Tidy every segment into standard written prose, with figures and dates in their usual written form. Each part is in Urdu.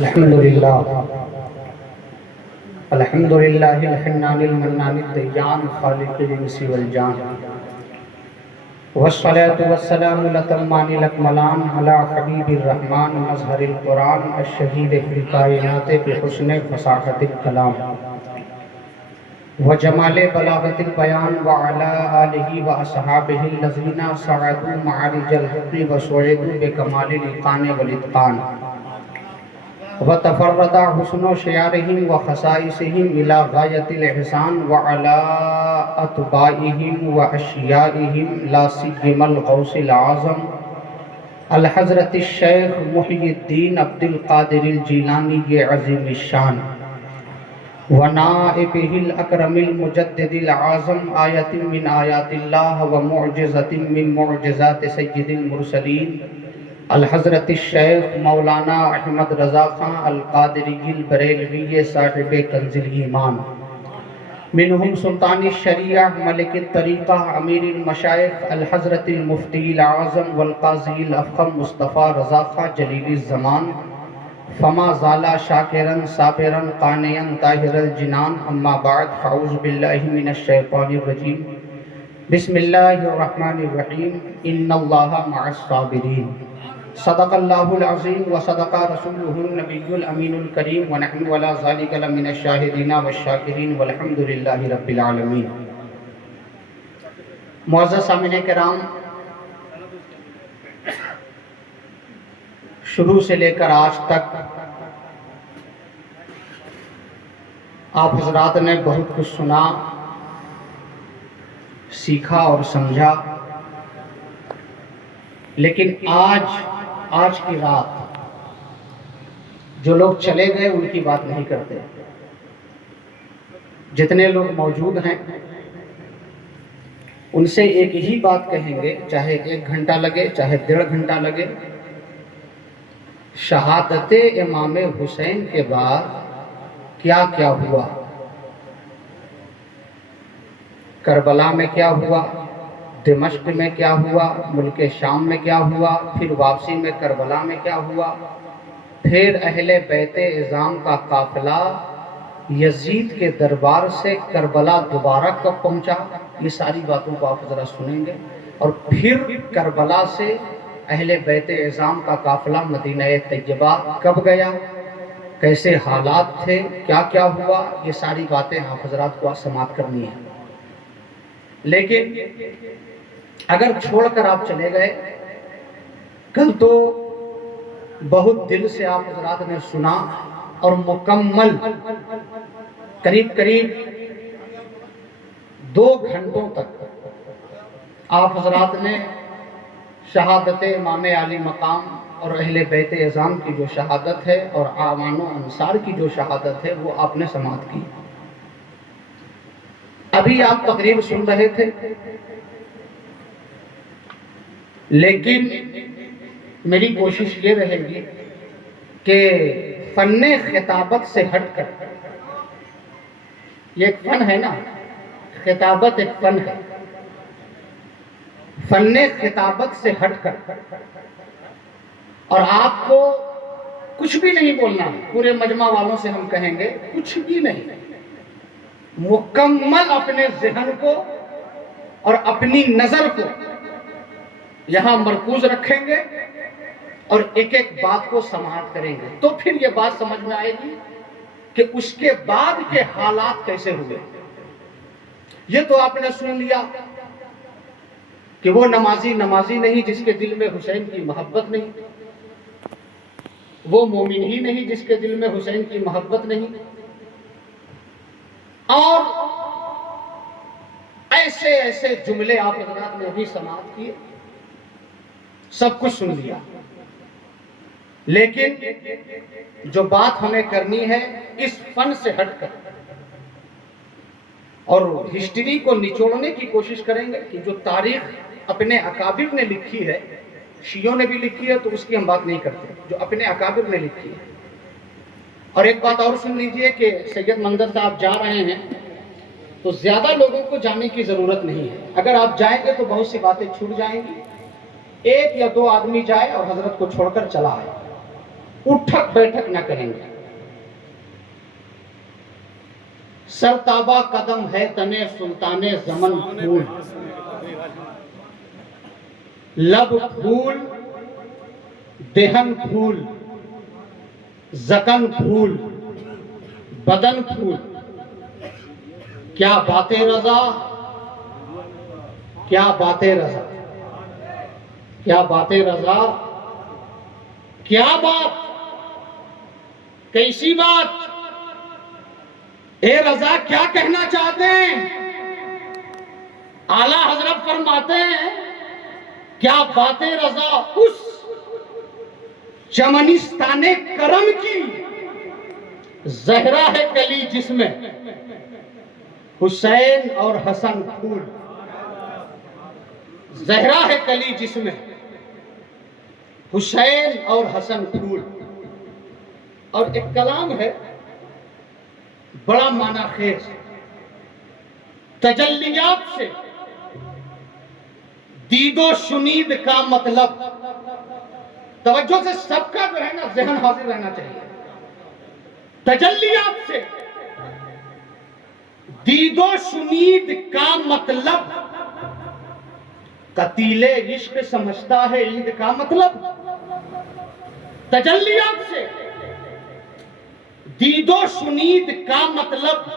الحمدللہ الحمدللہ الحنان المنان الدیان خالق الانس والجان والصلاة والسلام الاتمان الاکملان علی حبیب الرحمن مظہر القرآن الشہید فی الکائنات بحسن فصاحت الکلام وجمال بلاغت البیان وعلی آلہ واصحابہ الذین صعدوا معارج الحق وسعدوا بکمال الاتقان والاتقان وتفرد حسن شعارهم وخصائصهم إلى غاية الإحسان وعلى أتباعهم وأشيائهم لا سيما الغوث الأعظم الحضرت الشیخ محی الدین عبد القادر الجیلانی عظیم الشان ونائبه الأكرم المجدد الأعظم آیت من آیات اللہ ومعجزة من معجزات سید المرسلین الحضرت الشیخ مولانا احمد رضا خان القادری البریلوی صاحب کنز الایمان منہم سلطان الشریعہ ملک الطریقہ امیر المشائخ الحضرت المفتی الاعظم والقاضی الافخم مصطفیٰ رضا خان جلیل الزمان فما زالا شاکرا صابرا قانعا طاہر الجنان اما بعد فاعوذ باللہ من الشیطان الرجیم بسم اللہ الرحمن الرحیم ان اللہ مع الصابرین صدق اللہ العظیم وصدق رسولہ النبی الامین الکریم ونحن ولا ذالک لمن الشاہدین والشاکرین والحمد للہ رب العالمین۔ معزز سامعین کرام، شروع سے لے کر آج تک آپ حضرات نے بہت کچھ سنا، سیکھا اور سمجھا، لیکن آج کی رات جو لوگ چلے گئے ان کی بات نہیں کرتے۔ جتنے لوگ موجود ہیں ان سے ایک ہی بات کہیں گے، چاہے 1 گھنٹہ لگے چاہے 1.5 گھنٹہ لگے، شہادت امام حسین کے بعد کیا کیا ہوا، کربلا میں کیا ہوا، دمشق میں کیا ہوا، ملک شام میں کیا ہوا، پھر واپسی میں کربلا میں کیا ہوا، پھر اہل بیت اعظام کا قافلہ یزید کے دربار سے کربلا دوبارہ کب پہنچا، یہ ساری باتوں کو آپ ذرا سنیں گے، اور پھر کربلا سے اہل بیت اعظام کا قافلہ مدینہ طیبہ کب گیا، کیسے حالات تھے، کیا کیا ہوا، یہ ساری باتیں آپ حضرات کو سماعت کرنی ہیں۔ لیکن اگر چھوڑ کر آپ چلے گئے، کل تو بہت دل سے آپ حضرات نے سنا اور مکمل قریب 2 گھنٹوں تک آپ حضرات نے شہادت امام عالی مقام اور اہل بیت اعظام کی جو شہادت ہے اور اعوان و انصار کی جو شہادت ہے وہ آپ نے سماعت کی۔ ابھی آپ تقریر سن رہے تھے، لیکن میری کوشش یہ رہے گی کہ فن خطابت سے ہٹ کر، یہ ایک فن ہے نا، خطابت ایک فن ہے، فن خطابت سے ہٹ کر اور آپ کو کچھ بھی نہیں بولنا، پورے مجمع والوں سے ہم کہیں گے کچھ بھی نہیں، مکمل اپنے ذہن کو اور اپنی نظر کو یہاں مرکوز رکھیں گے اور ایک ایک بات کو سماعت کریں گے، تو پھر یہ بات سمجھ میں آئے گی کہ اس کے بعد کے حالات کیسے ہوئے۔ یہ تو آپ نے سن لیا کہ وہ نمازی نہیں جس کے دل میں حسین کی محبت نہیں، وہ مومن ہی نہیں جس کے دل میں حسین کی محبت نہیں، اور ایسے جملے آپ حضرات نے ابھی سماعت کیے، سب کچھ سن لیا، لیکن جو بات ہمیں کرنی ہے اس فن سے ہٹ کر اور ہسٹری کو نچوڑنے کی کوشش کریں گے کہ جو تاریخ اپنے اکابر نے لکھی ہے، شیعوں نے بھی لکھی ہے تو اس کی ہم بات نہیں کرتے، جو اپنے اکابر نے لکھی ہے۔ اور ایک بات اور سن لیجئے کہ سید منظر صاحب جا رہے ہیں تو زیادہ لوگوں کو جانے کی ضرورت نہیں ہے، اگر آپ جائیں گے تو بہت سی باتیں چھوٹ جائیں گی، 1 یا 2 آدمی جائے اور حضرت کو چھوڑ کر چلا آئے، اٹھک بیٹھک نہ کریں گے. سرتابہ قدم ہے تنے سلطان زمن پھول، لب پھول، دہن پھول، زکن پھول، بدن پھول. کیا باتیں رضا، کیا باتیں رضا، کیا باتیں رضا، کیا بات، کیسی بات. اے رضا کیا کہنا چاہتے ہیں؟ اعلیٰ حضرت فرماتے ہیں کیا باتیں رضا اس چمنستان کرم کی، زہرا ہے کلی جس میں حسین اور حسن پھول. زہرا ہے کلی جس میں حسین اور حسن پھول. اور ایک کلام ہے بڑا معنی خیز، تجلیات سے دید و شنید کا مطلب. توجہ سے سب کا جو ہے نا ذہن حاضر رہنا چاہیے. تجلیات سے دید و شنید کا مطلب، قتیل عشق سمجھتا ہے عید کا مطلب. تجلیات سے دید و شنید کا مطلب،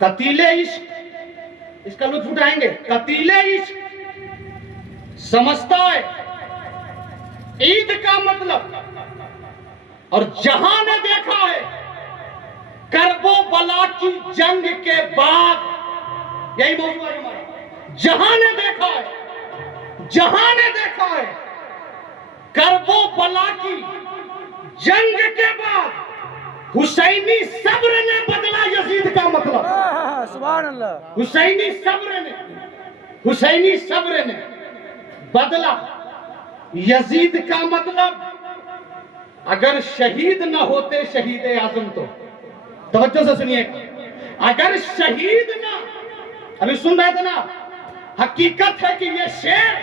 قتیل عشق، اس کا لطف اٹھائیں گے. قتیل عشق سمجھتا ہے عید کا مطلب. اور جہاں نے دیکھا ہے کرب و بلا کی جنگ کے بعد، یہی موضوع ہے ہمارا، جہاں نے دیکھا ہے، جہاں نے دیکھا ہے کرب و بلا کی جنگ کے بعد حسینی صبر نے بدلا یزید کا مطلب. سبحان اللہ. حسینی صبر نے، حسینی صبر نے بدلا یزید کا مطلب. اگر شہید نہ ہوتے شہید اعظم تو، توجہ سے سنیے، اگر شہید نہ، ابھی سن رہے تھے نا، حقیقت ہے کہ یہ شعر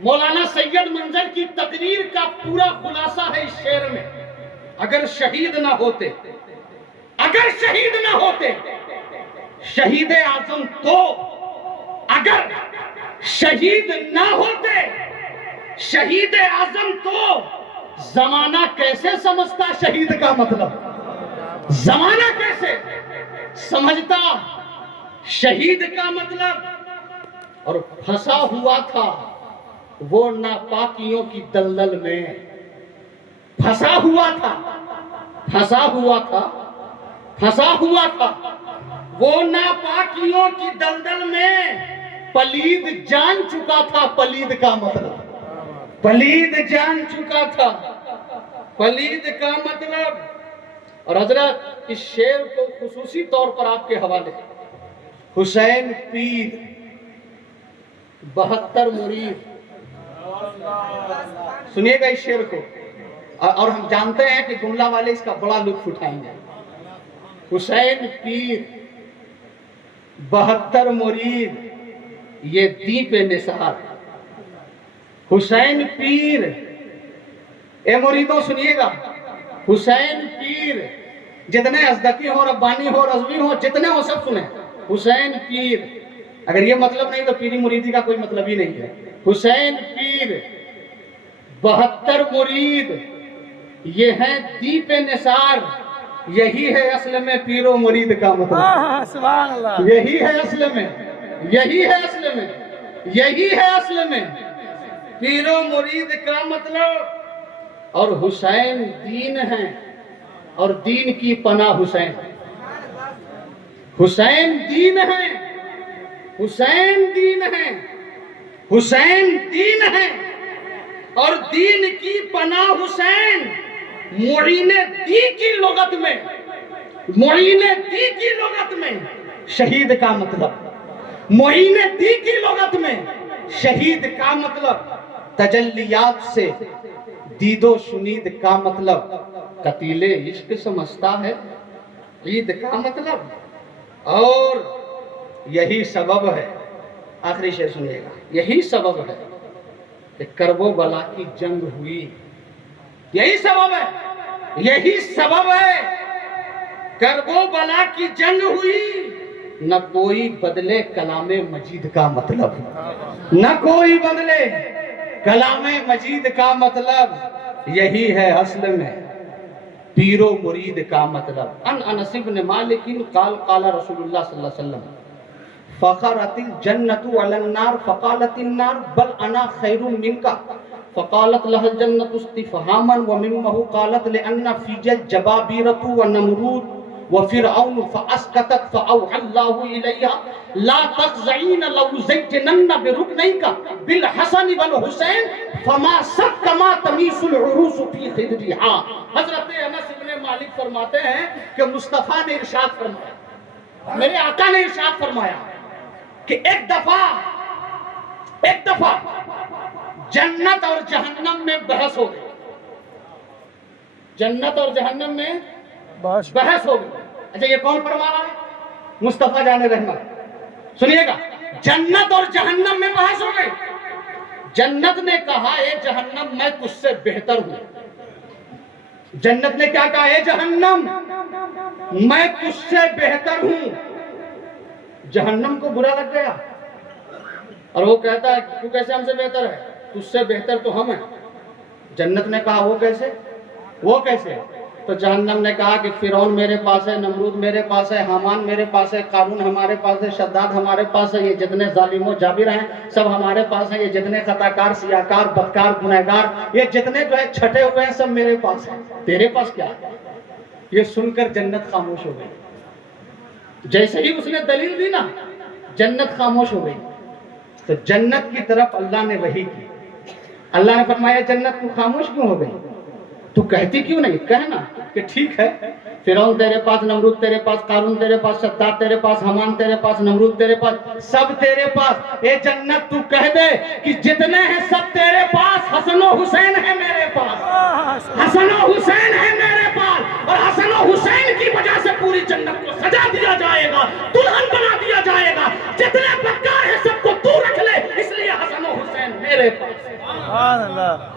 مولانا سید منظر کی تقریر کا پورا خلاصہ ہے اس شعر میں. اگر شہید نہ ہوتے، اگر شہید نہ ہوتے شہید اعظم تو، اگر شہید نہ ہوتے شہید اعظم تو، زمانہ کیسے سمجھتا شہید کا مطلب؟ زمانہ کیسے سمجھتا شہید کا مطلب؟ اور پھنسا ہوا تھا وہ ناپاکیوں کی دلدل میں، پھنسا ہوا تھا، پھنسا ہوا تھا، پھنسا ہوا تھا وہ ناپاکیوں کی دلدل میں. پلید جان چکا تھا پلید کا مطلب، پلید جان چکا تھا پلید کا مطلب. اور حضرت اس شعر کو خصوصی طور پر آپ کے حوالے، حسین پیر 72 مرید، سنیے گا اس شعر کو، اور ہم جانتے ہیں کہ جملہ والے اس کا بڑا لطف اٹھائیں گے. حسین پیر 72 مرید یہ دیپ نثار. حسین پیر، اے مریدوں سنیے گا، حسین پیر، جتنے ازدکی ہو، ربانی ہو، رضوی ہو، جتنے ہو سب سنیں. حسین پیر، اگر یہ مطلب نہیں تو پیری مریدی کا کوئی مطلب ہی نہیں ہے. حسین پیر 72 مرید یہ ہیں دیپ نثار. یہی ہے اصل میں پیر و مرید کا مطلب. سبحان اللہ. یہی ہے اصل میں، یہی ہے اصل میں، یہی ہے اصل میں پیر و مرید کا مطلب. اور حسین دین ہیں، اور دین کی پناہ حسین. حسین دین ہیں، حسین دین ہیں، حسین دین ہیں، اور دین کی پناہ حسین. معین دی کی لغت میں، معین دی کی لغت میں شہید کا مطلب، معین دی کی لغت میں شہید کا مطلب. تجلیات سے دید و شنید کا مطلب، قتیل عشق سمجھتا ہے عید کا مطلب. اور یہی سبب ہے، آخری شعر سنیے گا، یہی سبب ہے کہ کرب و بلا کی جنگ ہوئی یہی سبب ہے، یہی سبب ہے کربو بلا کی جنگ ہوئی، نہ کوئی بدلے کلام مجید کا مطلب، نہ کوئی بدلے کلام مجید کا مطلب، یہی ہے اصل میں پیر و مرید کا مطلب۔ ان انس بن مالک قال قال رسول اللہ صلی اللہ علیہ وسلم فخرت الجنت علی النار فقالت النار بل انا خیر منك فقالت لها الجنت استفهاما ومنه قالت لان في الجبابرة والنمرود وفرعون فاسكتت فاوحى الله اليها لا تخزعين لو زيتنن بركنيك بالحسن والحسين فما صدق ما تميس العروس في خدرها۔ حضرت انس بن مالک فرماتے ہیں کہ مصطفیٰ نے ارشاد فرمایا، میرے آقا نے ارشاد فرمایا کہ ایک دفعہ جنت اور جہنم میں بحث ہو گئی، جنت اور جہنم میں بحث ہو گئی۔ اچھا یہ کون فرما رہا ہے؟ مصطفیٰ جان رحمت۔ سنیے گا، جنت اور جہنم میں بحث ہو گئی۔ جنت نے کہا اے جہنم میں تجھ سے بہتر ہوں، جنت نے کیا کہا؟ اے جہنم میں تجھ سے بہتر ہوں۔ جہنم کو برا لگ گیا اور وہ کہتا ہے تو کیسے ہم سے بہتر ہے، تجھ سے بہتر تو ہم ہیں۔ جنت نے کہا وہ کیسے، وہ کیسے؟ تو جہنم نے کہا کہ فرعون میرے پاس ہے، نمرود میرے پاس ہے، حامان میرے پاس ہے، قارون ہمارے پاس ہے، شداد ہمارے پاس ہے، یہ جتنے ظالم و جابر ہیں سب ہمارے پاس ہیں، یہ جتنے خطاکار، سیاکار، بدکار، گنہگار، یہ جتنے جو ہے چھٹے ہوئے ہیں سب میرے پاس ہیں، تیرے پاس کیا ہے؟ یہ سن کر جنت خاموش ہو گئی۔ جیسے ہی اس نے دلیل دی نا، جنت خاموش ہو گئی۔ تو جنت کی طرف اللہ نے وحی کی، اللہ نے فرمایا جنت تو خاموش کیوں ہو گئی؟ تو کہتی کیوں نہیں؟ کہنا کہ ٹھیک ہے، فرعون تیرے پاس، نمرود تیرے پاس، قارون تیرے پاس، شداد تیرے پاس، حامان تیرے پاس، نمرود تیرے پاس، سب تیرے پاس۔ اے جنت تو کہہ دے کہ جتنے ہیں سب تیرے پاس، حسن و حسین ہے میرے پاس، حسن و حسین ہے میرے پاس، اور حسن و حسین کی وجہ سے پوری جنت کو سجا دیا جائے گا، دلہن بنا دیا جائے گا۔ جتنے بدکار ہیں سب کو تو رکھ لے، اس لیے حسن و حسین میرے پاس۔ سبحان اللہ۔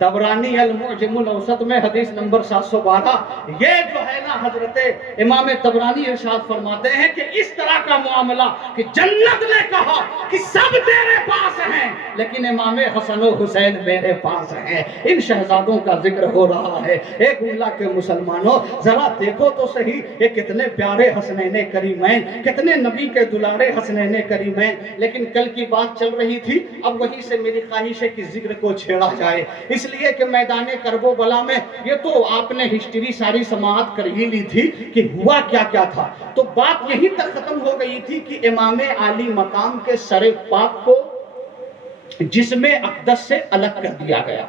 طبرانی المعجم الاوسط میں حدیث نمبر 712، یہ جو ہے نا حضرت امام طبرانی ارشاد فرماتے ہیں کہ اس طرح کا معاملہ کہ جنت نے کہا کہ سب تیرے پاس ہیں لیکن امام حسن و حسین میرے پاس ہیں۔ ان شہزادوں کا ذکر ہو رہا ہے۔ ایک اللہ کے مسلمانوں ذرا دیکھو تو صحیح، یہ کتنے پیارے حسنین کریمین، کتنے نبی کے دلارے حسنین کریمین۔ لیکن کل کی بات چل رہی تھی، اب وہی سے میری خواہش ہے کہ ذکر کو چھیڑا جائے، اس لیے کہ میدان کرب و بلا میں یہ تو آپ نے ہسٹری ساری سماعت کر ہی لی تھی کہ ہوا کیا کیا تھا۔ تو بات یہی تک ختم ہو گئی تھی کہ امام عالی مقام کے سر پاک کو جسم اقدس سے الگ کر دیا گیا۔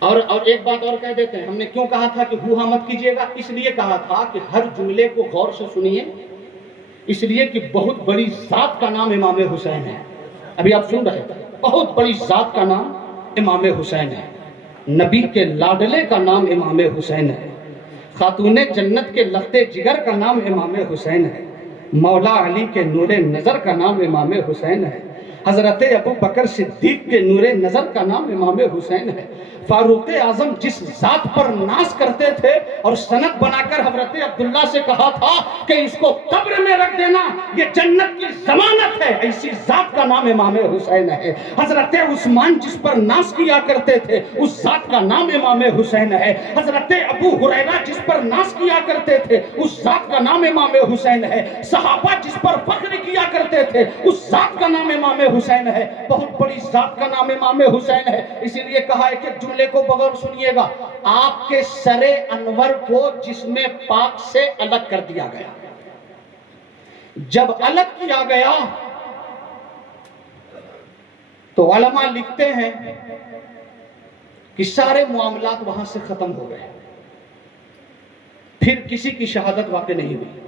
اور ایک بات اور کہہ دیتے ہیں، ہم نے کیوں کہا تھا کہ ہوا مت کیجیے گا؟ اس لیے کہا تھا کہ ہر جملے کو غور سے سنیے، اس لیے کہ بہت بڑی ذات کا نام امام حسین ہے۔ ابھی آپ سن رہے تھے، بہت بڑی ذات کا نام امام حسین ہے، نبی کے لاڈلے کا نام امام حسین ہے، خاتون جنت کے لختے جگر کا نام امام حسین ہے، مولا علی کے نور نظر کا نام امام حسین ہے، حضرت ابو بکر صدیق کے نور نظر کا نام امام حسین ہے، فاروق اعظم جس ذات پر ناز کرتے تھے اور سند بنا کر حضرت عبداللہ سے کہا تھا کہ اس کو قبر میں رکھ دینا، یہ جنت کی ضمانت ہے، ایسی ذات کا نام امام حسین ہے۔ حضرت عثمان جس پر ناز کیا کرتے تھے اس ذات کا نام امام حسین ہے۔ حضرت ابو ہریرہ جس پر ناز کیا کرتے تھے اس ذات کا نام امام حسین ہے۔ صحابہ جس پر فخر کیا کرتے تھے اس ذات کا نام امام حسین ہے۔ بہت بڑی ذات کا نام امام حسین ہے، اسی لیے کہا ہے کہ جملے کو بغور سنیے گا، آپ کے سر انور کو جسم پاک سے الگ کر دیا گیا۔ جب الگ کیا گیا تو علماء لکھتے ہیں کہ سارے معاملات وہاں سے ختم ہو گئے، پھر کسی کی شہادت واقع نہیں ہوئی۔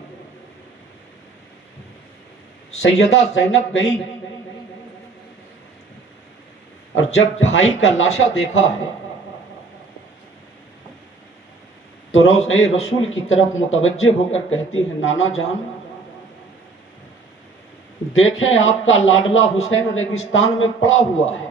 سیدہ زینب گئی اور جب بھائی کا لاشا دیکھا ہے تو روضہ رسول کی طرف متوجہ ہو کر کہتی ہے، نانا جان دیکھیں آپ کا لاڈلا حسین ریگستان میں پڑا ہوا ہے،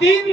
3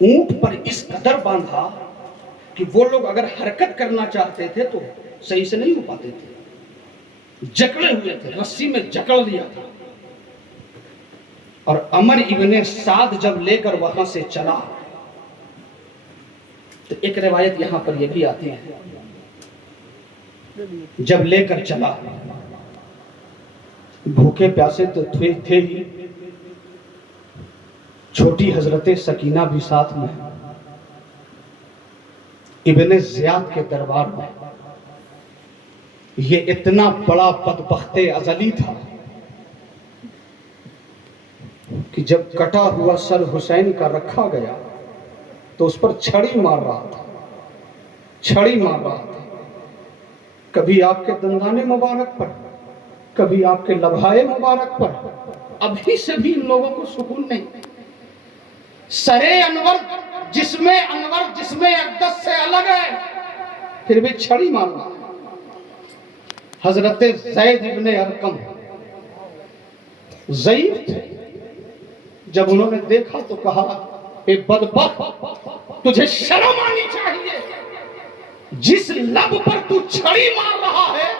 اونٹ پر اس قدر باندھا کہ وہ لوگ اگر حرکت کرنا چاہتے تھے تو صحیح سے نہیں ہو پاتے تھے، جکڑے ہوئے تھے، رسی میں جکڑ دیا تھا۔ اور عمر ابن سعد جب لے کر وہاں سے چلا تو ایک روایت یہاں پر یہ بھی آتی ہے، جب لے کر چلا بھوکے پیاسے تو تھے ہی، چھوٹی حضرت سکینہ بھی ساتھ میں، ابن زیاد کے دربار میں۔ یہ اتنا بڑا بدبخت ازلی تھا کہ جب کٹا ہوا سر حسین کا رکھا گیا تو اس پر چھڑی مار رہا تھا، چھڑی مار رہا تھا، کبھی آپ کے دندان مبارک پر، کبھی آپ کے لبھائے مبارک پر۔ ابھی سے بھی ان لوگوں کو سکون نہیں، سر انور جسم اقدس سے الگ ہے، پھر بھی چھڑی مارنا۔ حضرت زید ابن ارقم ضعیف تھے، جب انہوں نے دیکھا تو کہا اے بدبخت، تجھے شرم آنی چاہیے، جس لب پر تو چھڑی مار رہا ہے،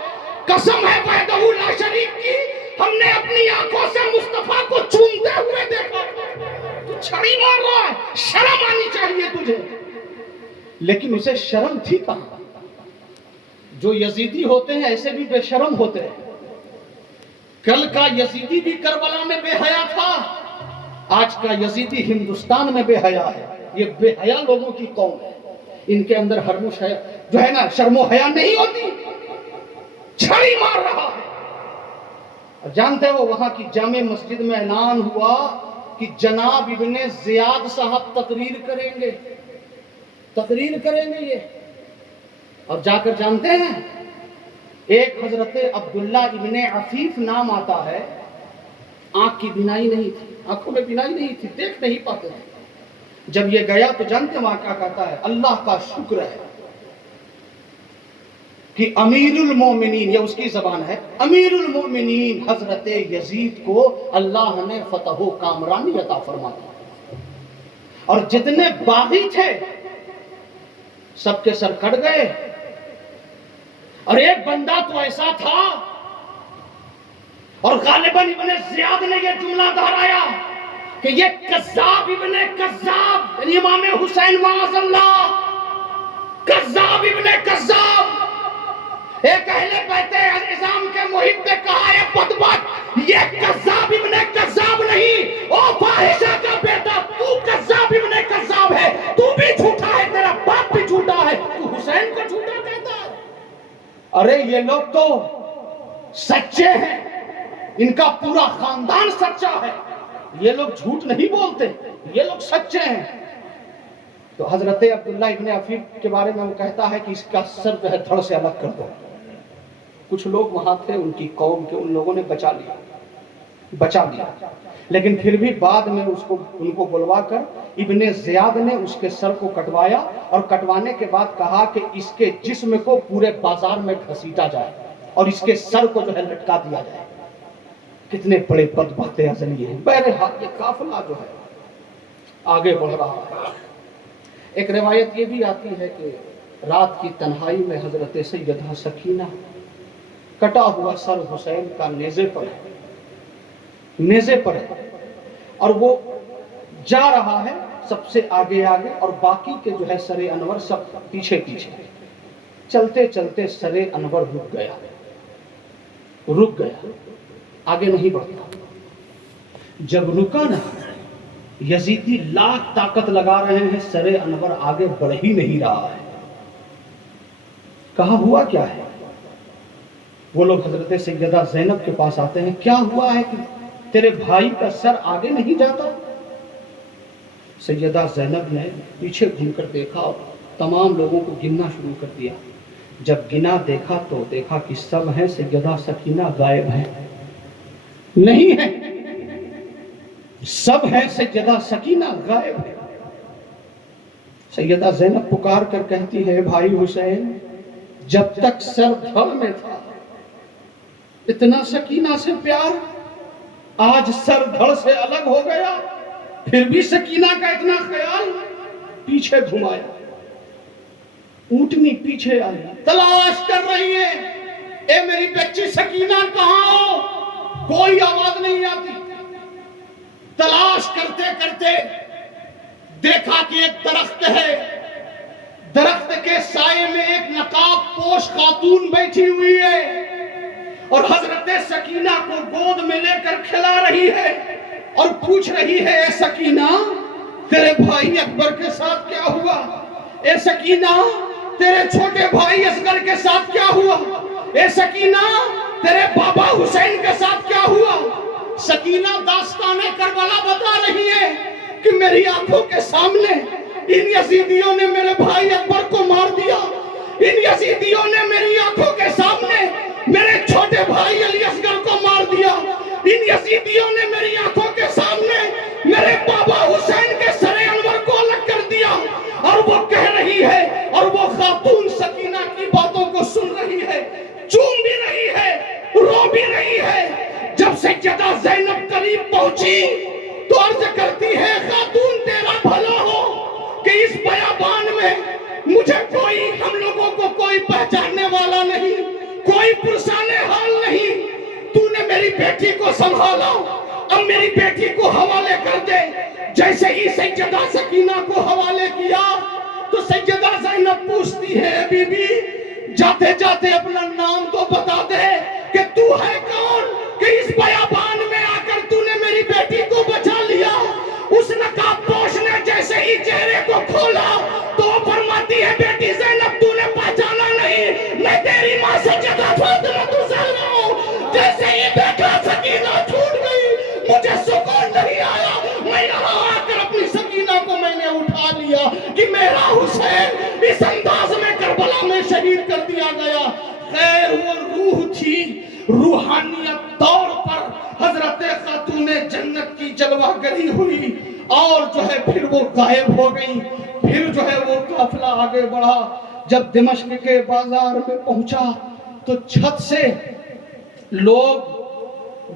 قسم ہے وحدہ لا شریک کی، ہم نے اپنی آنکھوں سے مصطفیٰ کو چومتے ہوئے دیکھا، تو چھڑی مار رہا ہے، شرم آنی چاہیے تجھے۔ لیکن اسے شرم تھی کہاں؟ جو یزیدی ہوتے ہیں ایسے بھی بے شرم ہوتے ہیں۔ کل کا یزیدی بھی کربلا میں بے حیا تھا، آج کا یزیدی ہندوستان میں بے حیا ہے۔ یہ بے حیا لوگوں کی قوم ہے، ان کے اندر جو ہے نا شرم و حیا نہیں ہوتی، چھڑی مار رہا ہے۔ جانتے ہو وہاں کی جامع مسجد میں اعلان ہوا کہ جناب ابن زیاد صاحب تقریر کریں گے، تقریر کریں گے یہ، اور جا کر جانتے ہیں ایک حضرت عبداللہ ابن عفیف نام آتا ہے، آنکھ کی بینائی نہیں تھی، آنکھوں میں بینائی نہیں تھی، دیکھ نہیں پاتے تھے۔ جب یہ گیا تو جانتے وہاں کیا کہتا ہے؟ اللہ کا شکر ہے کہ امیر المومنین، یہ اس کی زبان ہے، امیر المومنین حضرت یزید کو اللہ نے فتح و کامرانی عطا فرما دی، اور جتنے باغی تھے سب کے سر کٹ گئے۔ اور ایک بندہ تو ایسا تھا، اور غالباً ابن زیاد نے یہ جملہ دہرایا کہ یہ کذاب ابن کذاب، یعنی امام حسین معاذ اللہ، کذاب ابن کذاب، ایک اہل بیت عظام کے محب نے کہا ہے بدبخت، یہ کذاب ابن کذاب نہیں، او فاحشہ کا بیٹا، تو کذاب ابن کذاب ہے، تو بھی جھوٹا ہے، تیرا باپ بھی جھوٹا ہے، تو حسین کو جھوٹا کہتا ہے۔ ارے یہ لوگ تو سچے ہیں، ان کا پورا خاندان سچا ہے، یہ لوگ جھوٹ نہیں بولتے، یہ لوگ سچے ہیں۔ تو حضرت عبداللہ ابن عفیف کے بارے میں وہ کہتا ہے کہ اس کا سر جو ہے دھڑ سے الگ کر دو۔ کچھ لوگ وہاں تھے ان کی قوم کے، ان لوگوں نے بچا لیا، لیکن پھر بھی بعد میں ان کو بلوا کر ابن زیاد نے اس کے سر کو کٹوایا، اور کٹوانے کے بعد کہا کہ اس کے جسم کو پورے بازار میں گھسیٹا جائے اور اس کے سر کو جو ہے لٹکا دیا جائے۔ کتنے بڑے بدبخت ازلی ہیں۔ بہرحال یہ قافلہ جو ہے آگے بڑھ رہا ہے۔ ایک روایت یہ بھی آتی ہے کہ رات کی تنہائی میں حضرت سیدہ سکینہ کٹا ہوا سر حسین کا نیزے پر ہے، اور وہ جا رہا ہے سب سے آگے آگے، اور باقی کے جو ہے سر انور سب پیچھے پیچھے۔ چلتے چلتے سر انور رک گیا، آگے نہیں بڑھتا۔ جب رکا نا، یزیدی لاکھ طاقت لگا رہے ہیں، سر انور آگے بڑھ ہی نہیں رہا ہے۔ کہا ہوا کیا ہے؟ وہ لوگ حضرت سیدہ زینب کے پاس آتے ہیں، کیا ہوا ہے کہ تیرے بھائی کا سر آگے نہیں جاتا؟ سیدہ زینب نے پیچھے گھوم کر دیکھا اور تمام لوگوں کو گننا شروع کر دیا۔ جب گنا دیکھا تو دیکھا کہ سب ہیں، سیدہ سکینہ غائب ہیں، نہیں ہے، سب ہیں، سیدہ سکینہ غائب ہے۔ سیدہ زینب پکار کر کہتی ہے، بھائی حسین، جب تک سر دھڑ میں تھا اتنا سکینہ سے پیار، آج سر دھڑ سے الگ ہو گیا، پھر بھی سکینہ کا اتنا خیال۔ پیچھے گھمایا، اونٹنی پیچھے آئی، تلاش کر رہی ہے اے میری بچی سکینہ کہاں ہو، کوئی آواز نہیں آتی۔ تلاش کرتے کرتے دیکھا کہ ایک درخت ہے، درخت کے سائے میں ایک نقاب پوش خاتون بیٹھی ہوئی ہے اور حضرت سکینہ کو گود میں لے کر کھلا رہی ہے اور پوچھ رہی ہے اے سکینہ تیرے بھائی اکبر کے ساتھ کیا ہوا، اے سکینہ تیرے چھوٹے بھائی اصغر کے ساتھ کیا ہوا، اے سکینہ تیرے بابا حسین کے ساتھ کیا ہوا۔ سکینہ داستان کربلا بتا رہی ہے کہ میری آنکھوں کے سامنے ان یزیدیوں نے میرے بھائی اکبر کو مار دیا، ان یزیدیوں نے میری آنکھوں کے سامنے میرے چھوٹے بھائی علی اصغر کو مار دیا، ان یزیدیوں نے میری آنکھوں کے سامنے میرے بابا حسین کے سر انور کو الگ کر دیا۔ اور وہ کہہ رہی ہے اور وہ خاتون سکینہ کی باتوں کو سن رہی ہے، چوم بھی رہی ہے، رو بھی رہی ہے۔ جب سیدہ زینب قریب پہنچی تو عرض کرتی ہے خاتون تیرا بھلا ہو کہ اس بیابان میں مجھے کوئی، ہم لوگوں کو کوئی پہچاننے والا نہیں، کوئی پرسان حال نہیں، تو نے میری بیٹی کو سنبھالا، اب میری بیٹی کو حوالے کر دے۔ جیسے ہی سیدہ سکینہ کو حوالے کیا تو سیدہ زینب پوچھتی ہے بی بی جاتے جاتے اپنا نام تو بتا دے کہ تو ہے کون کہ اس بیابان میں آ کر تو نے میری بیٹی کو بچا لیا۔ اس نقاب پوش نے جیسے ہی چہرے کو کھولا تو وہ فرماتی ہے بیٹی زینب تو نے پہچانا نہیں، میں تیری ماں سیدہ فاطمہ الزہرا ہوں۔ جیسے ہی دیکھا سکینہ چھوٹ گئی، مجھے سکون نہیں آیا، میں یہاں آ کر اپنی سکینہ کو میں نے اٹھا لیا کہ میرا حسین اس انداز میں کربلا میں شہید کر دیا گیا۔ خیر وہ روح تھی، روحانیت طور پر حضرت خاتون جنت کی جلوہ گری ہوئی اور جو ہے پھر وہ غائب ہو گئی۔ پھر جو ہے وہ قافلہ آگے بڑھا، جب دمشق کے بازار میں پہنچا تو چھت سے لوگ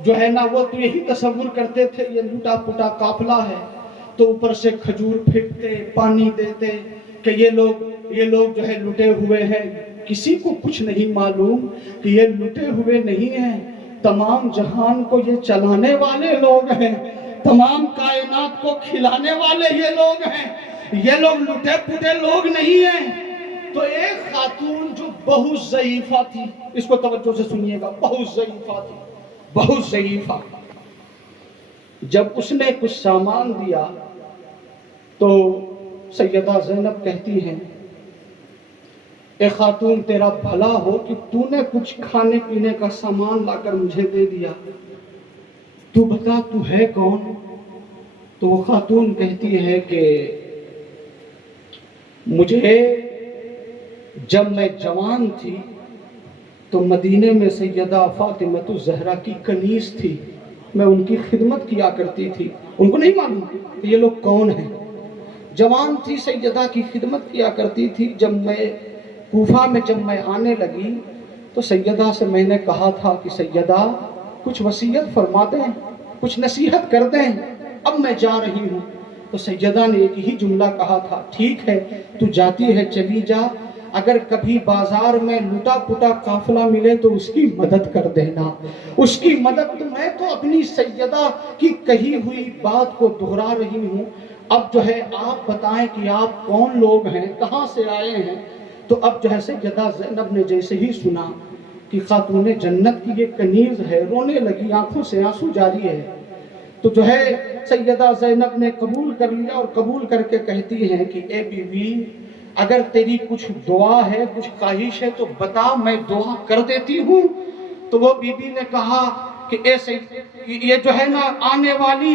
جو ہے نا وہ تو یہی تصور کرتے تھے یہ لوٹا پوٹا قافلہ ہے، تو اوپر سے کھجور پھینکتے، پانی دیتے کہ یہ لوگ جو ہے لٹے ہوئے ہیں۔ کسی کو کچھ نہیں معلوم کہ یہ لٹے ہوئے نہیں ہیں، تمام جہان کو یہ چلانے والے لوگ ہیں، تمام کائنات کو کھلانے والے یہ لوگ ہیں، یہ لوگ لٹے پٹے لوگ نہیں ہیں۔ تو ایک خاتون جو بہت ضعیفہ تھی، اس کو توجہ سے سنیے گا، بہت ضعیفہ تھی، بہت ضعیفہ، جب اس نے کچھ سامان دیا تو سیدہ زینب کہتی ہیں اے خاتون تیرا بھلا ہو کہ تو نے کچھ کھانے پینے کا سامان لا کر مجھے دے دیا، تو بتا تو ہے کون؟ تو وہ خاتون کہتی ہے کہ مجھے جب میں جوان تھی تو مدینے میں سیدہ فاطمہ الزہرا کی کنیز تھی، میں ان کی خدمت کیا کرتی تھی، ان کو نہیں معلوم کہ یہ لوگ کون ہیں، جوان تھی سیدہ کی خدمت کیا کرتی تھی۔ جب میں کوفہ میں جب میں آنے لگی تو سیدہ سے میں نے کہا تھا کہ سیدہ کچھ وصیت فرما دیں، کچھ نصیحت کر دیں، اب میں جا رہی ہوں۔ تو سیدہ نے ایک ہی جملہ کہا تھا ٹھیک ہے تو جاتی ہے چلی جا، اگر کبھی بازار میں لٹا پٹا قافلہ ملے تو اس کی مدد کر دینا، اس کی مدد۔ تو میں تو اپنی سیدہ کی کہی ہوئی بات کو دہرا رہی ہوں، اب جو ہے آپ بتائیں کہ آپ کون لوگ ہیں، کہاں سے آئے ہیں؟ تو اب جو ہے سیدہ زینب نے جیسے ہی سنا کہ خاتون جنت کی یہ کنیز ہے، رونے لگی، آنکھوں سے آنسو جاری ہے۔ تو جو ہے سیدہ زینب نے قبول کر لیا اور قبول کر کے کہتی ہیں کہ اے بی بی اگر تیری کچھ دعا ہے، کچھ خواہش ہے تو بتا، میں دعا کر دیتی ہوں۔ تو وہ بی بی نے کہا کہ یہ جو ہے نا آنے والی،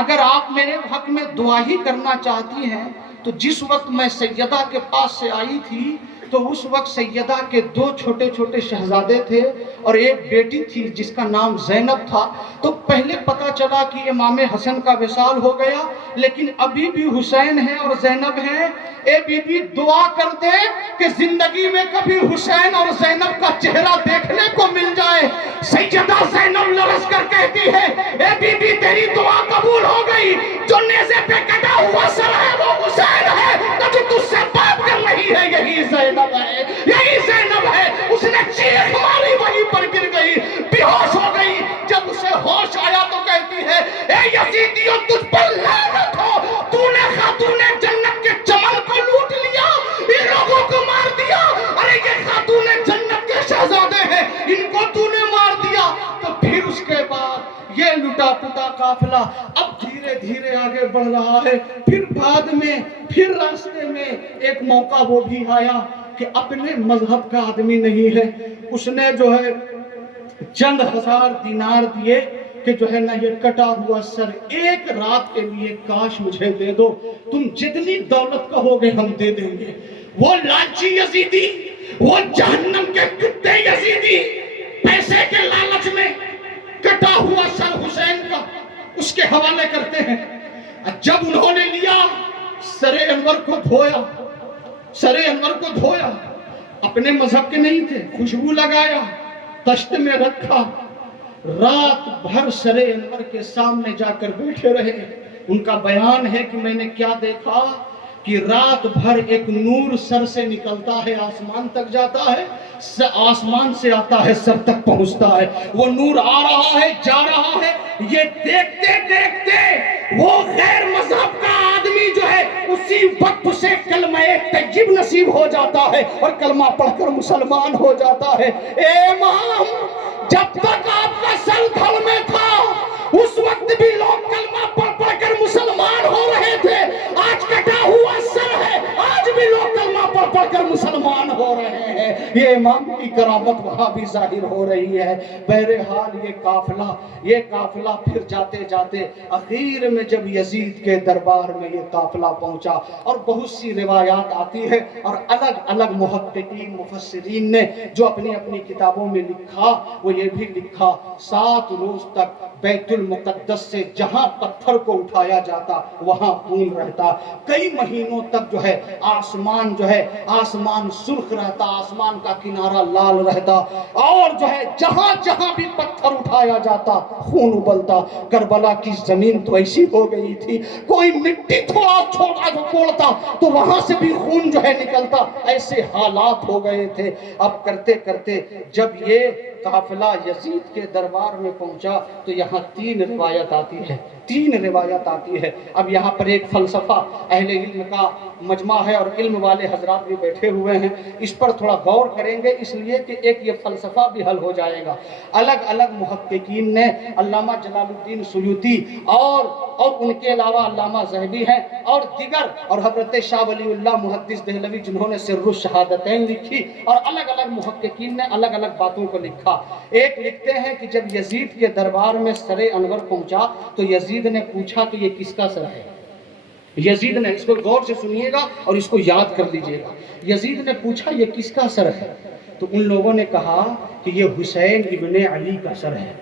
اگر آپ میرے حق میں دعا ہی کرنا چاہتی ہیں تو جس وقت میں سیدہ کے پاس سے آئی تھی تو اس وقت سیدہ کے 2 چھوٹے چھوٹے شہزادے تھے اور ایک بیٹی تھی جس کا نام زینب تھا۔ تو پہلے پتا چلا کہ امام حسن کا وصال ہو گیا، لیکن ابھی بھی حسین ہے اور زینب ہے۔ اے بی بی دعا کر دے کہ زندگی میں کبھی حسین اور زینب کا چہرہ دیکھنے کو مل جائے۔ سیدہ زینب لرز کر کہتی ہے اے بی بی تیری دعا قبول ہو گئی، جو نیزے پہ کٹا ہوا سر ہے وہ حسین ہے۔ یزیدیوں تجھ پر لعنت ہو، تو نے خاتون جنت کے چمن کو لوٹ لیا، ان لوگوں کو مار دیا، ارے یہ خاتون جنت کے شہزادے ہیں، ان کو تو نے مار دیا۔ تو پھر اس کے بعد یہ لٹا پٹا قافلہ اب دھیرے دھیرے آگے بڑھ رہا ہے۔ پھر بعد میں پھر راستے میں ایک موقع وہ بھی آیا کہ اپنے مذہب کا آدمی نہیں ہے، اس نے جو ہے چند ہزار دینار دیے کہ جو ہے نا یہ کٹا ہوا سر ایک رات کے لیے کاش مجھے دے دو، تم جتنی دولت کہو گے ہم دے دیں گے۔ وہ لالچی یزیدی، وہ جہنم کے کتے یزیدی پیسے کے لالچ میں کٹا ہوا سر حسین کا اس کے حوالے کرتے ہیں۔ جب انہوں نے لیا سر انور کو دھویا، سر انور کو دھویا، اپنے مذہب کے نہیں تھے، خوشبو لگایا، تشت میں رکھا، رات بھر سر انور کے سامنے جا کر بیٹھے رہے۔ ان کا بیان ہے کہ میں نے کیا دیکھا کہ رات بھر ایک نور سر سے نکلتا ہے، آسمان تک جاتا ہے، آسمان سے آتا ہے، سر تک پہنچتا ہے، وہ نور آ رہا ہے، جا رہا ہے۔ یہ دیکھتے دیکھتے وہ غیر مذہب کا آدمی جو ہے اسی وقت سے کلمہ طیب نصیب ہو جاتا ہے اور کلمہ پڑھ کر مسلمان ہو جاتا ہے۔ اے امام، جب تک آپ کا سر تھل میں تھا اس وقت بھی لوگ کلمہ پڑھ پڑھ کر مسلمان ہو رہے تھے، آج کٹا ہوا سر ہے، آج بھی لوگ کلمہ پڑھ پڑھ کر مسلمان ہو رہے ہیں۔ یہ امام کی کرامت وہاں بھی ظاہر ہو رہی ہے۔ بہرحال یہ قافلہ پھر جاتے جاتے اخیر میں جب یزید کے دربار میں یہ قافلہ پہنچا، اور بہت سی روایات آتی ہے اور الگ الگ محققین مفسرین نے جو اپنی اپنی کتابوں میں لکھا وہ یہ بھی لکھا 7 روز تک بیت المقدس سے جہاں پتھر کو اٹھایا جاتا وہاں خون رہتا، کئی مہینوں تک جو ہے آسمان سرخ رہتا، آسمان کا کنارہ لال رہتا، اور جو ہے جہاں جہاں بھی پتھر اٹھایا جاتا خون ابلتا۔ کربلا کی زمین تو ایسی ہو گئی تھی، کوئی مٹی تھوڑا چھوڑا کوڑتا تو وہاں سے بھی خون جو ہے نکلتا، ایسے حالات ہو گئے تھے۔ اب کرتے کرتے جب یہ قافلہ یزید کے دربار میں پہنچا تو یہاں 3 روایت آتی ہے۔ اب یہاں پر ایک فلسفہ اہل علم کا مجمع ہے اور علم والے حضرات بھی بیٹھے ہوئے ہیں، اس پر تھوڑا غور کریں گے اس لیے کہ ایک یہ فلسفہ بھی حل ہو جائے گا۔ الگ الگ محققین نے، علامہ جلال الدین سیوطی اور ان کے علاوہ علامہ ذہبی ہیں اور دیگر، اور حضرت شاہ ولی اللہ محدث دہلوی جنہوں نے سر الشہادتین لکھی، اور الگ الگ محققین نے الگ الگ باتوں کو لکھا۔ ایک لکھتے ہیں کہ جب یزید کے دربار میں سر انور پہنچا تو یزید نے پوچھا کہ یہ کس کا سر ہے؟ یزید نے، اس کو غور سے سنیے گا اور اس کو یاد کر لیجئے گا، یزید نے پوچھا یہ کس کا سر ہے؟ تو ان لوگوں نے کہا کہ یہ حسین ابن علی کا سر ہے۔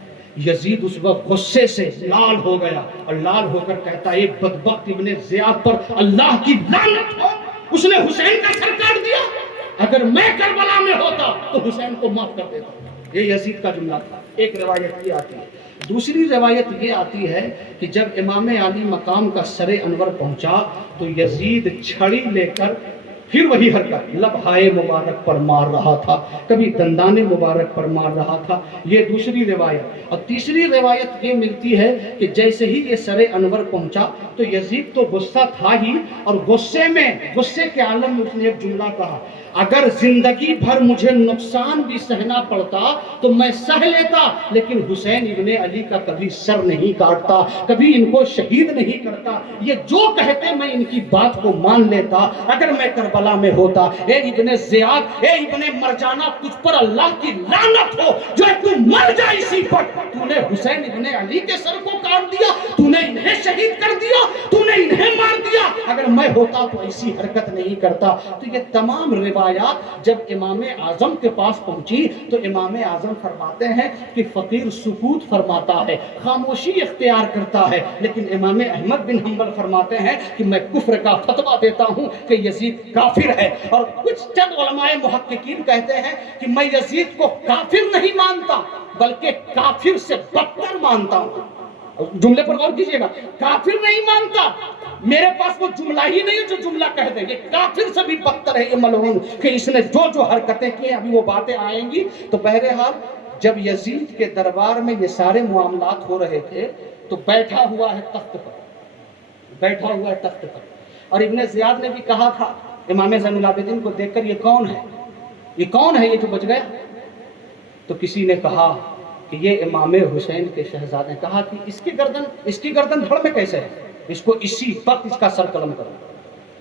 یزید اس وقت غصے سے لال ہو گیا اور لال ہو کر کہتا ہے بدبخت ابن زیاد پر اللہ کی لعنت ہو، اس نے حسین کا سر کاٹ دیا، اگر میں کربلا میں ہوتا تو حسین کو معاف کر دیتا۔ یہ یزید کا جملہ تھا۔ ایک روایت یہ آتی ہے۔ دوسری روایت یہ آتی ہے کہ جب امام علی مقام کا سر انور پہنچا تو یزید چھڑی لے کر پھر وہی حرکت، لبہائے مبارک پر مار رہا تھا، کبھی دندان مبارک پر مار رہا تھا۔ یہ دوسری روایت۔ اور تیسری روایت یہ ملتی ہے کہ جیسے ہی یہ سر انور پہنچا تو یزید تو غصہ تھا ہی، اور غصے کے عالم میں اس نے ایک جملہ کہا، اگر زندگی بھر مجھے نقصان بھی سہنا پڑتا تو میں سہ لیتا، لیکن حسین ابن علی کا کبھی سر نہیں کاٹتا، کبھی ان کو شہید نہیں کرتا، یہ جو کہتے میں ان کی بات کو مان لیتا۔ اگر میں کربلا میں ہوتا، اے ابن زیاد، اے ابن مرجانہ، تجھ پر اللہ کی لعنت ہو جو تو مر جا اسی پر، تو نے حسین ابن علی کے سر کو کاٹ دیا، تو نے انہیں شہید کر دیا، تو نے انہیں مار دیا، اگر میں ہوتا تو ایسی حرکت نہیں کرتا۔ تو یہ تمام روایات جب امام اعظم کے پاس پہنچی تو امام اعظم فرماتے ہیں کہ فقیر سکوت فرماتا ہے، خاموشی اختیار کرتا ہے، لیکن امام احمد بن حنبل فرماتے ہیں کہ میں کفر کا فتویٰ دیتا ہوں کہ یزید کافر ہے۔ اور کچھ چند علماء محققین کہتے ہیں کہ میں یزید کو کافر نہیں مانتا بلکہ کافر سے بدتر مانتا ہوں۔ جملے پر غور کیجئے گا، کافر نہیں مانتا، میرے پاس وہ جملہ ہی نہیں جو جملہ کہہ دیں، یہ کافر سے بھی بدتر ہے یہ ملعون، کہ اس نے جو حرکتیں کی ہیں، ابھی وہ باتیں آئیں گی۔ تو بہرحال جب یزید کے دربار میں یہ سارے معاملات ہو رہے تھے تو بیٹھا ہوا ہے تخت پر، بیٹھا ہوا ہے تخت پر. اور ابن زیاد نے بھی کہا تھا امام زین العابدین کو دیکھ کر یہ کون ہے، یہ کون ہے یہ جو بچ گیا؟ تو کسی نے کہا کہ یہ امام حسین کے شہزادے ہیں. کہا کہ اس کی گردن دھڑ میں کیسے ہے، اس کو اسی وقت اس کا سر قلم کرو.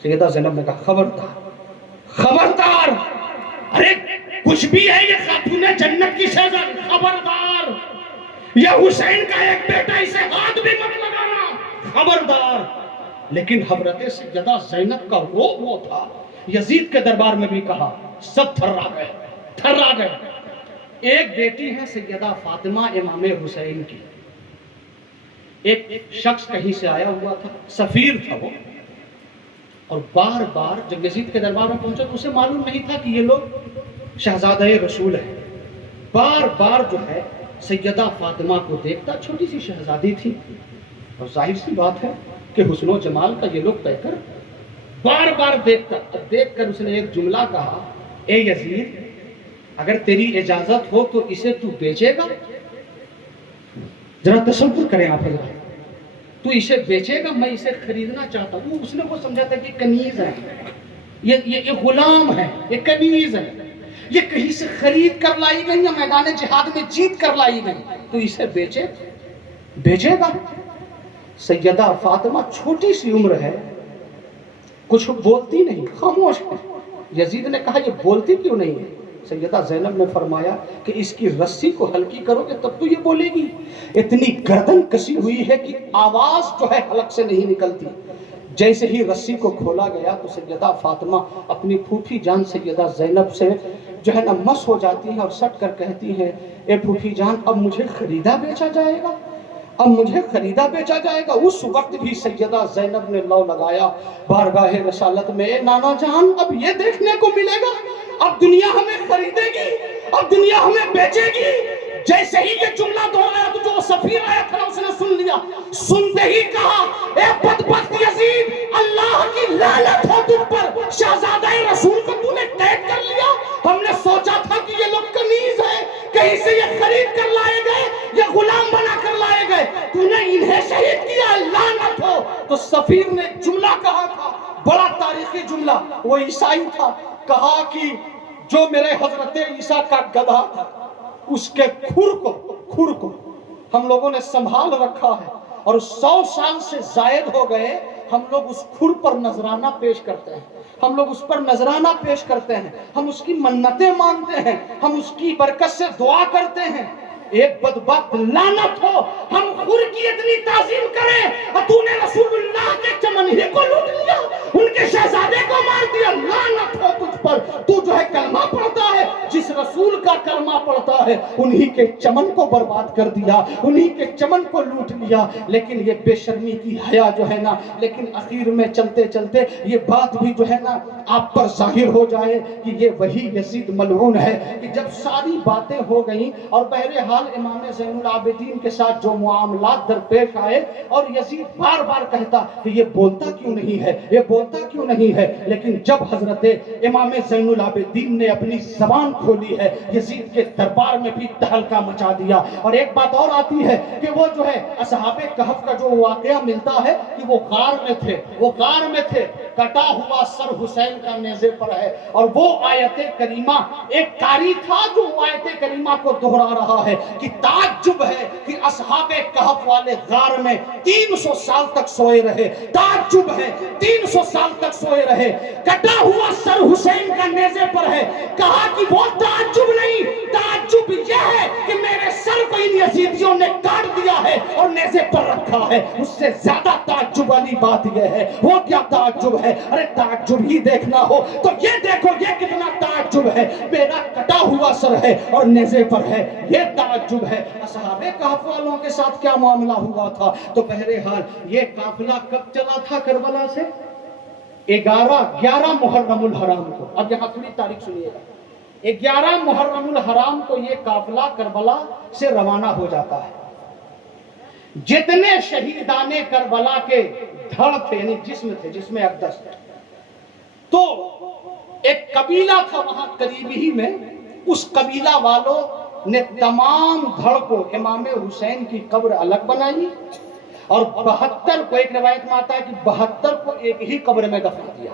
سیدہ زینب نے کہا خبردار خبردار، ارے کچھ بھی ہے یہ خاتون جنت کی شہزادی، خبردار، یہ حسین کا ایک بیٹا، اسے ہاتھ بھی مت لگانا، خبردار. لیکن حضرت سیدہ زینب کا روب وہ تھا، یزید کے دربار میں بھی کہا، سب تھرا گئے. ایک بیٹی ہے سیدہ فاطمہ امام حسین کی. ایک شخص کہیں سے آیا ہوا تھا، سفیر تھا وہ، اور بار بار جب یزید کے دربار میں پہنچا تو اسے معلوم نہیں تھا کہ یہ لوگ شہزادہ رسول ہیں. بار بار جو ہے سیدہ فاطمہ کو دیکھتا، چھوٹی سی شہزادی تھی، اور ظاہر سی بات ہے کہ حسن و جمال کا یہ لوگ طے کر بار بار دیکھتا. دیکھ کر اس نے ایک جملہ کہا، اے یزید اگر تیری اجازت ہو تو اسے تو بیچے گا؟ ذرا تصور کریں آپ حضرات، تو اسے بیچے گا؟ میں اسے خریدنا چاہتا ہوں. اس نے وہ سمجھا تھا کہ کنیز ہے، یہ غلام ہے، یہ کنیز ہے، یہ کہیں سے خرید کر لائی گئی یا میدان جہاد میں جیت کر لائی گئی، تو اسے بیچے گا؟ سیدہ فاطمہ چھوٹی سی عمر ہے، کچھ بولتی نہیں، خاموش ہے. یزید نے کہا یہ بولتی کیوں نہیں ہے؟ سیدہ زینب نے فرمایا کہ اس کی رسی کو ہلکی کرو گے تب تو یہ بولے گی. اتنی گردن کسی ہوئی ہے کہ آواز جو ہے حلق سے نہیں نکلتی. جیسے ہی رسی کو کھولا گیا تو سیدہ فاطمہ اپنی پھوپھی جان سیدہ زینب سے جو ہے نا مس ہو جاتی ہے اور سٹ کر کہتی ہے، اے پھوپھی جان اب مجھے خریدا بیچا جائے گا، اب مجھے خریدا بیچا جائے گا. اس وقت بھی سیدہ زینب نے لو لگایا بارگاہ رسالت میں، اے نانا جان اب یہ دیکھنے کو ملے گا، اب دنیا ہمیں خریدے گی، اب دنیا ہمیں بیچے گی. جیسے ہی یہ جملہ دہرایا تو جو سفیر آیا تھا اس نے سن لیا، سنتے ہی کہا، اے بدبخت یزید اللہ کی لعنت ہو تم پر، شہزادہ رسول کو تو نے قید کر لیا. ہم نے سوچا تھا کہ یہ لوگ کنیز ہیں، کہیں سے یہ خرید کر لائے گئے، یہ غلام بنا کر لائے گئے، تو نے انہیں شہید کیا، لعنت ہو. تو سفیر نے جملہ کہا تھا، بڑا تاریخی جملہ، وہ عیسائی تھا. کہا کہ جو میرے حضرت عیسیٰ کا گدھا تھا اس کے کھر کو ہم لوگوں نے سنبھال رکھا ہے، اور 100 سال سے زائد ہو گئے ہم لوگ اس کھر پر نذرانہ پیش کرتے ہیں، ہم لوگ اس پر نذرانہ پیش کرتے ہیں، ہم اس کی منتیں مانتے ہیں، ہم اس کی برکت سے دعا کرتے ہیں. ایک بدبخت لعنت ہو، ہم خر کی اتنی تعظیم کریں اور تو نے رسول اللہ کے چمن ہی کو لوٹ لیا، ان کے شہزادے کو مار دیا. لعنت ہو تجھ پر، تو جو ہے کلمہ پڑھتا ہے، جس رسول کا کلمہ پڑھتا ہے انہی کے چمن کو برباد کر دیا، انہی کے چمن کو لوٹ لیا. لیکن یہ بے شرمی کی حیا جو ہے نا، لیکن اخیر میں چلتے چلتے یہ بات بھی جو ہے نا آپ پر ظاہر ہو جائے کہ یہ وہی یزید ملعون ہے کہ جب ساری باتیں ہو گئیں اور بہرحال امام زین العابدین کے ساتھ جو معاملات درپیش آئے اور یزید بار بار کہتا کہ یہ بولتا کیوں نہیں ہے، یہ بولتا کیوں نہیں ہے، لیکن جب حضرت امام زین العابدین نے اپنی زبان کھولی ہے یزید کے دربار میں بھی تہلکہ مچا دیا. اور ایک بات اور آتی ہے کہ وہ جو ہے اصحاب کہف کا جو واقعہ ملتا ہے کہ وہ غار میں تھے، کٹا ہوا سر حسین کا نیزے پر ہے، اور وہ آیت کریمہ ایک قاری تھا جو آیت کریمہ کو دہرا رہا ہے کہ تعجب ہے کہ اصحاب کہف والے غار میں 300 سال تک سوئے رہے. تعجب ہے 300 سال تک سوئے رہے، کٹا ہوا سر حسین کا نیزے پر ہے. کہا کہ وہ تعجب نہیں، تعجب یہ ہے کہ میرے سر کو ان یزیدیوں نے کاٹ دیا ہے اور نیزے پر رکھا ہے. اس سے زیادہ تعجب والی بات یہ ہے. وہ کیا تعجب ہے؟ ارے تعجب ہی دیکھنا ہو تو یہ دیکھو یہ کتنا تعجب ہے، میرا کٹا ہوا سر ہے اور نیزے پر ہے، یہ تعجب ہے. اصحاب کہف والوں کے ساتھ کیا معاملہ ہوا تھا؟ تو بہرحال یہ قافلہ کب چلا تھا کربلا سے؟ 11 محرم الحرام کو. اب یہاں تھوڑی تاریخ سنیے گا. 11 محرم الحرام کو یہ قافلہ کربلا سے روانہ ہو جاتا ہے. جتنے شہیدان کربلا کے دھڑ تھے یعنی جسم تھے، جسم اقدس، تو ایک قبیلہ تھا وہاں قریبی ہی میں، اس قبیلہ والوں نے تمام دھڑ کو امام حسین کی قبر الگ بنائی اور 72 کو، ایک روایت میں آتا ہے کہ 72 کو ایک ہی قبر میں دفنا دیا،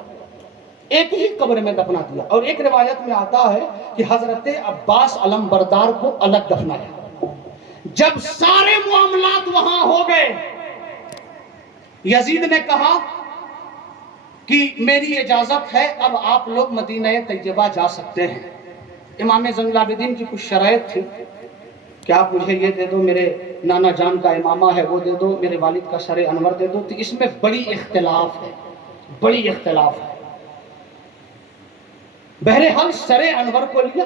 ایک ہی قبر میں دفنا دیا. اور ایک روایت میں آتا ہے کہ حضرت عباس علم بردار کو الگ دفنایا. جب سارے معاملات وہاں ہو گئے، یزید نے کہا کہ میری اجازت ہے، اب آپ لوگ مدینہ طیبہ جا سکتے ہیں. امام زین العابدین کی کچھ شرائط تھی کہ آپ مجھے یہ دے دو، میرے نانا جان کا امامہ ہے وہ دے دو، میرے والد کا سر انور دے دو. تو اس میں بڑی اختلاف ہے، بڑی اختلاف ہے. بہرحال سر انور کو لیا،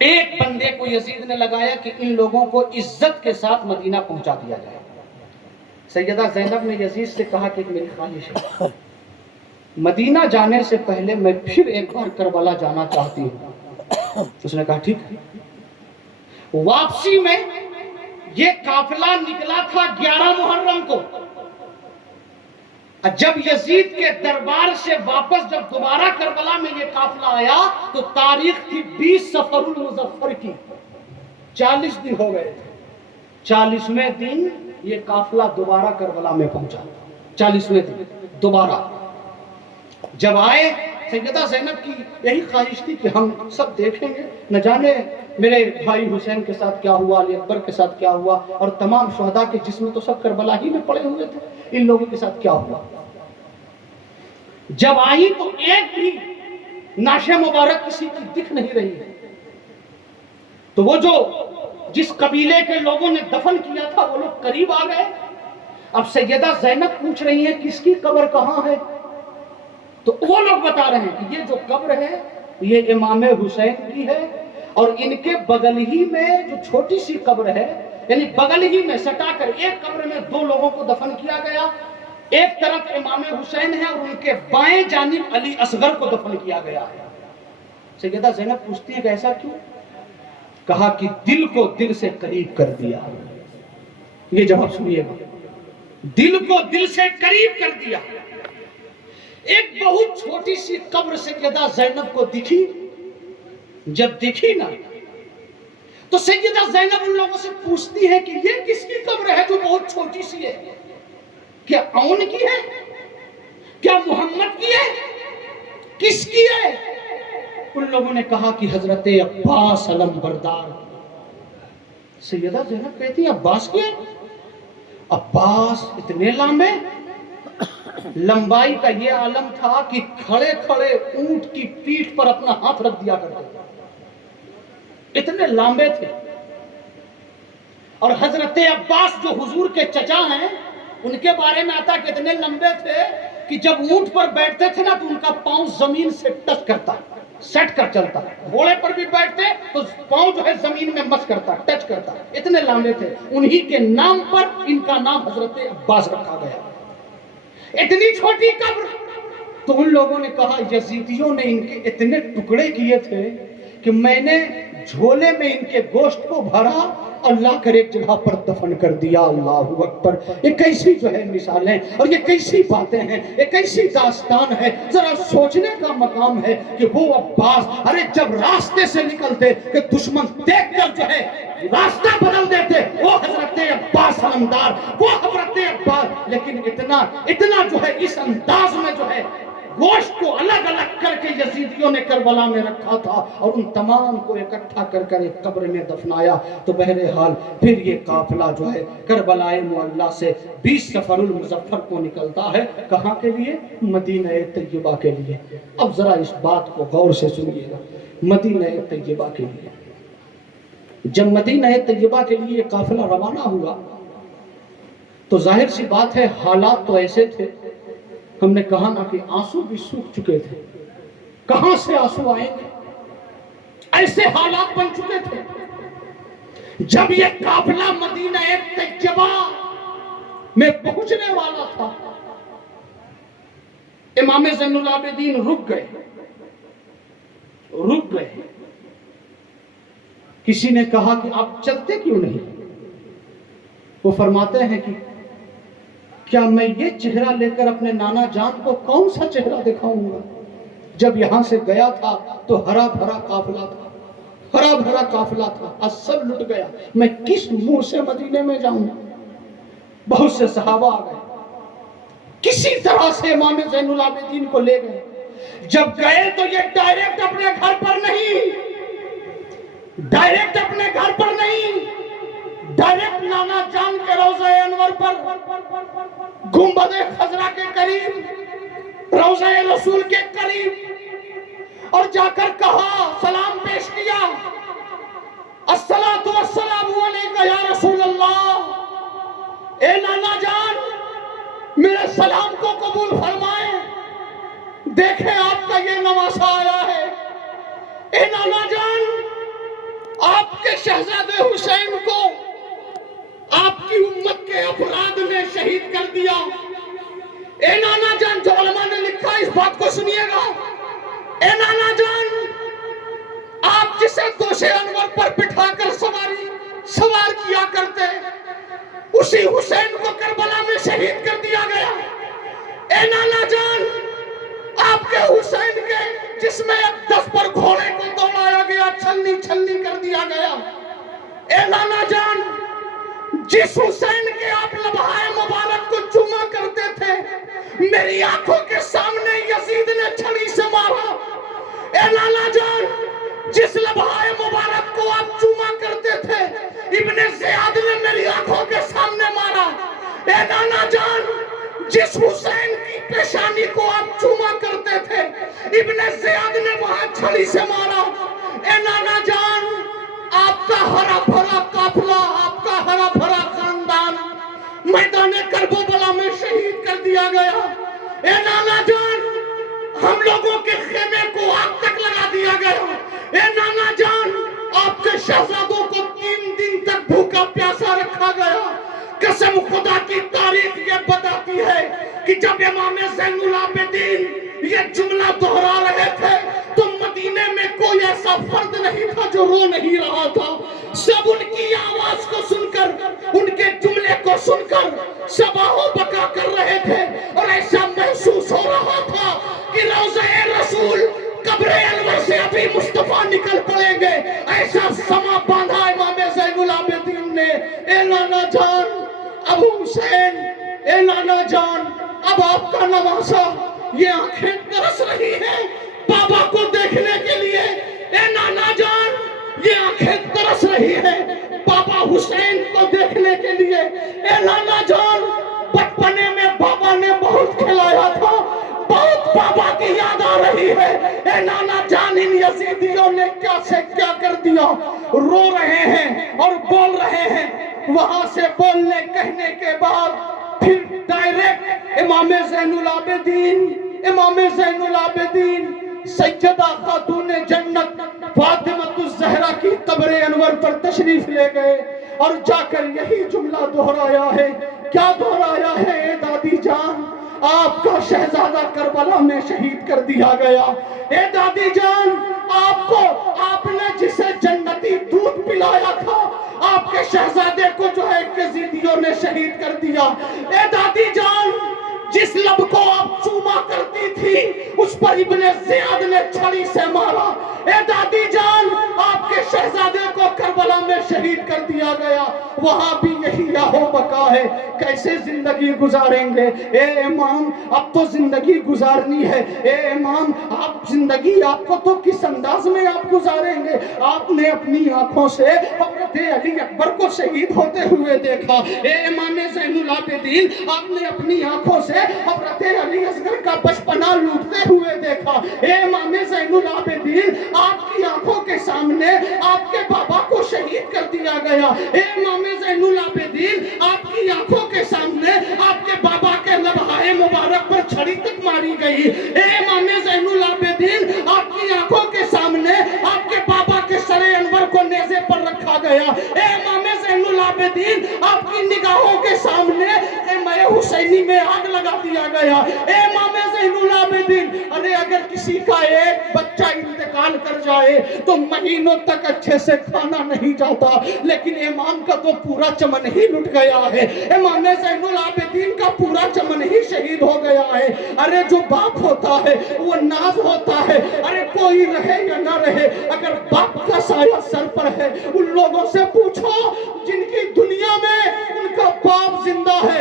ایک بندے کو یزید نے لگایا کہ ان لوگوں کو عزت کے ساتھ مدینہ پہنچا دیا جائے. سیدہ زینب نے یزید سے کہا کہ میری خواہش ہے، مدینہ جانے سے پہلے میں پھر ایک بار کربلا جانا چاہتی ہوں. اس نے کہا ٹھیک ہے. واپسی میں یہ قافلہ نکلا تھا 11 محرم کو. جب یزید کے دربار سے واپس جب دوبارہ کربلا میں یہ قافلہ آیا تو تاریخ تھی 20 صفر المظفر کی. 40 دن ہو گئے تھے. 40ویں دن یہ قافلہ دوبارہ کربلا میں پہنچا. 40ویں دن دوبارہ جب آئے، سیدہ زینب کی یہی خواہش تھی کہ ہم سب دیکھیں گے، نہ جانے میرے بھائی حسین کے ساتھ کیا ہوا، علی اکبر کے ساتھ کیا ہوا، اور تمام شہداء کے جسم تو سب کربلا ہی میں پڑے ہوئے تھے، ان لوگوں کے ساتھ کیا ہوا. جب آئی تو ایک بھی نعش مبارک کسی کی دکھ نہیں رہی ہے. تو وہ جو جس قبیلے کے لوگوں نے دفن کیا تھا وہ لوگ قریب آ گئے. اب سیدہ زینب پوچھ رہی ہیں کس کی قبر کہاں ہے؟ تو وہ لوگ بتا رہے ہیں کہ یہ جو قبر ہے یہ امام حسین کی ہے، اور ان کے بغل ہی میں جو چھوٹی سی قبر ہے، یعنی بغل ہی میں سٹا کر ایک قبر میں 2 لوگوں کو دفن کیا گیا. ایک طرف امام حسین ہے اور ان کے بائیں جانب علی اصغر کو دفن کیا گیا ہے. سیدہ زینب پوچھتی ہے کہ ایسا کیوں؟ کہا کہ دل کو دل سے قریب کر دیا. یہ جواب سنیے گا، دل کو دل سے قریب کر دیا. ایک بہت چھوٹی سی قبر سیدہ زینب کو دکھی. جب دکھی نا تو سیدہ زینب ان لوگوں سے پوچھتی ہے کہ یہ کس کی قبر ہے جو بہت چھوٹی سی ہے؟ کیا اون کی ہے؟ کیا محمد کی ہے؟ کس کی ہے؟ ان لوگوں نے کہا کہ حضرت عباس علم بردار. سیدہ زینب کہتی ہے عباس کی ہے؟ عباس اتنے لمبے، لمبائی کا یہ عالم تھا کہ کھڑے کھڑے اونٹ کی پیٹھ پر اپنا ہاتھ رکھ دیا کرتے تھے، اتنے لمبے تھے. اور حضرت عباس جو حضور کے چچا ہیں ان کے بارے میں آتا کہ اتنے لمبے تھے کہ جب اونٹ پر بیٹھتے تھے نا تو ان کا پاؤں زمین سے ٹچ کرتا، سیٹ کر چلتا. گھوڑے پر بھی بیٹھتے تو پاؤں جو ہے زمین میں مس کرتا، ٹچ کرتا. اتنے لمبے تھے. انہی کے نام پر ان کا نام حضرت عباس رکھا گیا. اتنی چھوٹی قبر. تو ان لوگوں نے کہا یزیدیوں نے ان کے اتنے ٹکڑے کیے تھے کہ میں نے جھولے میں ان کے گوشت کو بھرا اور لا کر ایک جگہ پر دفن کر دیا. اللہ اکبر. یہ کیسی جو ہے مثالیں اور یہ کیسی باتیں ہیں، یہ کیسی داستان ہے. ذرا سوچنے کا مقام ہے کہ وہ عباس ارے جب راستے سے نکلتے کہ دشمن دیکھ کر جو ہے راستہ بدل دیتے، وہ حضرت عباس علمدار، وہ حضرت عباس. لیکن اتنا جو ہے اس انداز میں جو ہے گوشت کو الگ الگ کر کے یزیدیوں نے کربلا میں رکھا تھا اور ان تمام کو اکٹھا کر کر ایک قبر میں دفنایا. تو بہرحال پھر یہ قافلہ جو ہے کربلا معلیٰ سے 20 صفر المظفر کو نکلتا ہے. کہاں کے لیے؟ مدینہ طیبہ کے لیے. اب ذرا اس بات کو غور سے سنیے گا. مدینہ طیبہ کے لیے جب مدینہ طیبہ کے لیے قافلہ روانہ ہوا تو ظاہر سی بات ہے حالات تو ایسے تھے، ہم نے کہا نا کہ آنسو بھی سوکھ چکے تھے. کہاں سے آنسو آئیں گے؟ ایسے حالات بن چکے تھے. جب یہ قافلہ مدینہ طیبہ میں پہنچنے والا تھا امام زین العابدین رک گئے. کسی نے کہا کہ آپ چلتے کیوں نہیں؟ وہ فرماتے ہیں کہ کیا میں یہ چہرہ لے کر اپنے نانا جان کو کون سا چہرہ دکھاؤں گا؟ جب یہاں سے گیا تھا تو ہرا بھرا قافلہ تھا، سب لٹ گیا. میں کس منہ سے مدینے میں جاؤں؟ بہت سے صحابہ آ گئے، کسی طرح سے امام زین العابدین کو لے گئے. جب گئے تو یہ ڈائریکٹ اپنے گھر پر نہیں، ڈائریکٹ نانا جان کے روضہ انور پر، گنبد خضرا کے قریب، روضہ رسول کے قریب، اور جا کر کہا، سلام پیش کیا، الصلاۃ والسلام علیکہ یا رسول اللہ. اے نانا جان میرے سلام کو قبول فرمائیں، دیکھیں آپ کا یہ نواسہ آیا ہے. اے نانا جان آپ کے شہزادے حسین کو آپ کی امت کے افراد نے شہید کر دیا. اے نانا جان، جو علماء نے لکھا اس بات کو سنیے گا. اے نانا جان آپ جسے دوش انور پر بٹھا کر سوار کیا کرتے، اسی حسین کو کربلا میں شہید کر دیا گیا. اے نانا جان آپ کے حسین کے جسم اقدس پر گھوڑے کو دوڑایا گیا، چھلنی چھلنی کر دیا گیا. اے نانا جان جس حسین کے آپ لبہائے مبارک کو چوما کرتے تھے، میری آنکھوں کے سامنے یزید نے چھڑی سے مارا. اے نانا جان جس لبہائے مبارک کو آپ چوما کرتے تھے، ابن زیاد نے میری آنکھوں کے سامنے مارا. اے نانا جان جس حسین کی پیشانی کو آپ چوما کرتے تھے، ابن زیاد نے وہاں چھڑی سے مارا. اے نانا جان آپ کا ہرا بھرا قافلہ، آپ کا ہرا بھرا خاندان میدان کربلا میں شہید کر دیا گیا. اے نانا جان ہم لوگوں کے خیمے کو آگ تک لگا دیا گیا. اے نانا جان آپ کے شہزادوں کو 3 دن تک بھوکا پیاسا رکھا گیا. قسم خدا کی تاریخ یہ بتاتی ہے کہ جب امام زین العابدین یہ جملہ دہرا رہے تھے تو مدینے میں کوئی ایسا فرد نہیں تھا جو رو نہیں رہا تھا. سب ان کی آواز کو سن کر، ان کے جملے کو سن کر سب آہو بکا کر رہے تھے، اور ایسا محسوس ہو رہا تھا کہ روضہ رسول قبر انور سے ابھی مصطفیٰ نکل پڑیں گے. ایسا سما باندھا امام زین العابدین نے. اے نانا جان ابو حسین، اے نانا جان اب آپ کا نواسہ، یہ آنکھیں ترس رہی ہیں بابا کو دیکھنے کے لیے. اے نانا جان یہ آنکھیں ترس رہی ہیں بابا حسین کو دیکھنے کے لیے. اے نانا جان بچپنے میں بابا نے بہت کھلایا تھا، بہت بابا کی یاد آ رہی ہے. اے نانا جان ان یزیدیوں نے کیا سے کیا کر دیا. رو رہے ہیں اور بول رہے ہیں. وہاں سے بولنے کہنے کے بعد پھر ڈائریکٹ امام زین العابدین سیدہ خاتون جنت فاطمہ الزہرا کی قبر انور پر تشریف لے گئے اور جا کر یہی جملہ دہرایا ہے. کیا دہرایا ہے؟ اے دادی جان آپ کا شہزادہ کربلا میں شہید کر دیا گیا. اے دادی جان آپ نے جسے جنتی دودھ پلایا تھا، آپ کے شہزادے کو جو ہے یزیدیوں نے شہید کر دیا. اے دادی جان جس لب کو آپ چوما کرتی تھی اس پر ابن زیاد نے چھڑی سے مارا. اے دادی جان آپ کے شہزادے کو کربلا میں شہید کر دیا گیا. وہاں بھی یہی آہو بکا ہے. کیسے زندگی گزاریں گے؟ اے امام اب تو زندگی گزارنی ہے. اے امام آپ زندگی آپ کو تو کس انداز میں آپ گزاریں گے؟ آپ نے اپنی آنکھوں سے حضرت علی اکبر کو شہید ہوتے ہوئے دیکھا. اے امام زین العابدین آپ نے اپنی آنکھوں سے حضرت علی اصغر کا بچپنا لوٹتے ہوئے دیکھا. اے امام زین العابدین آپ کی آنکھوں کے سامنے آپ کے بابا کو شہید کر دیا گیا. اے امام زین العابدین آپ کی آنکھوں کے سامنے آپ کے بابا کے لبہائے مبارک پر چھڑی تک ماری گئی. اے امام زین العابدین آپ کی آنکھوں کے سامنے آپ کے بابا کے سر انور کو نیزے پر رکھا گیا. اے امام زین العابدین آپ کی نگاہوں کے سامنے حسینی میں آگ لگا دیا گیا. اے امام زین العابدین ارے اگر کسی کا ایک بچہ انتقال کر جائے تو مہینوں تک اچھے سے کھانا نہیں جاتا، لیکن امام کا تو پورا چمن ہی لٹ گیا ہے. امام زین العابدین کا پورا چمن ہی شہید ہو گیا ہے. ارے جو باپ ہوتا ہے وہ ناز ہوتا ہے. ارے کوئی رہے یا نہ رہے، اگر باپ کا سایہ سر پر ہے ان لوگوں سے پوچھو جن کی دنیا میں ان کا باپ زندہ ہے،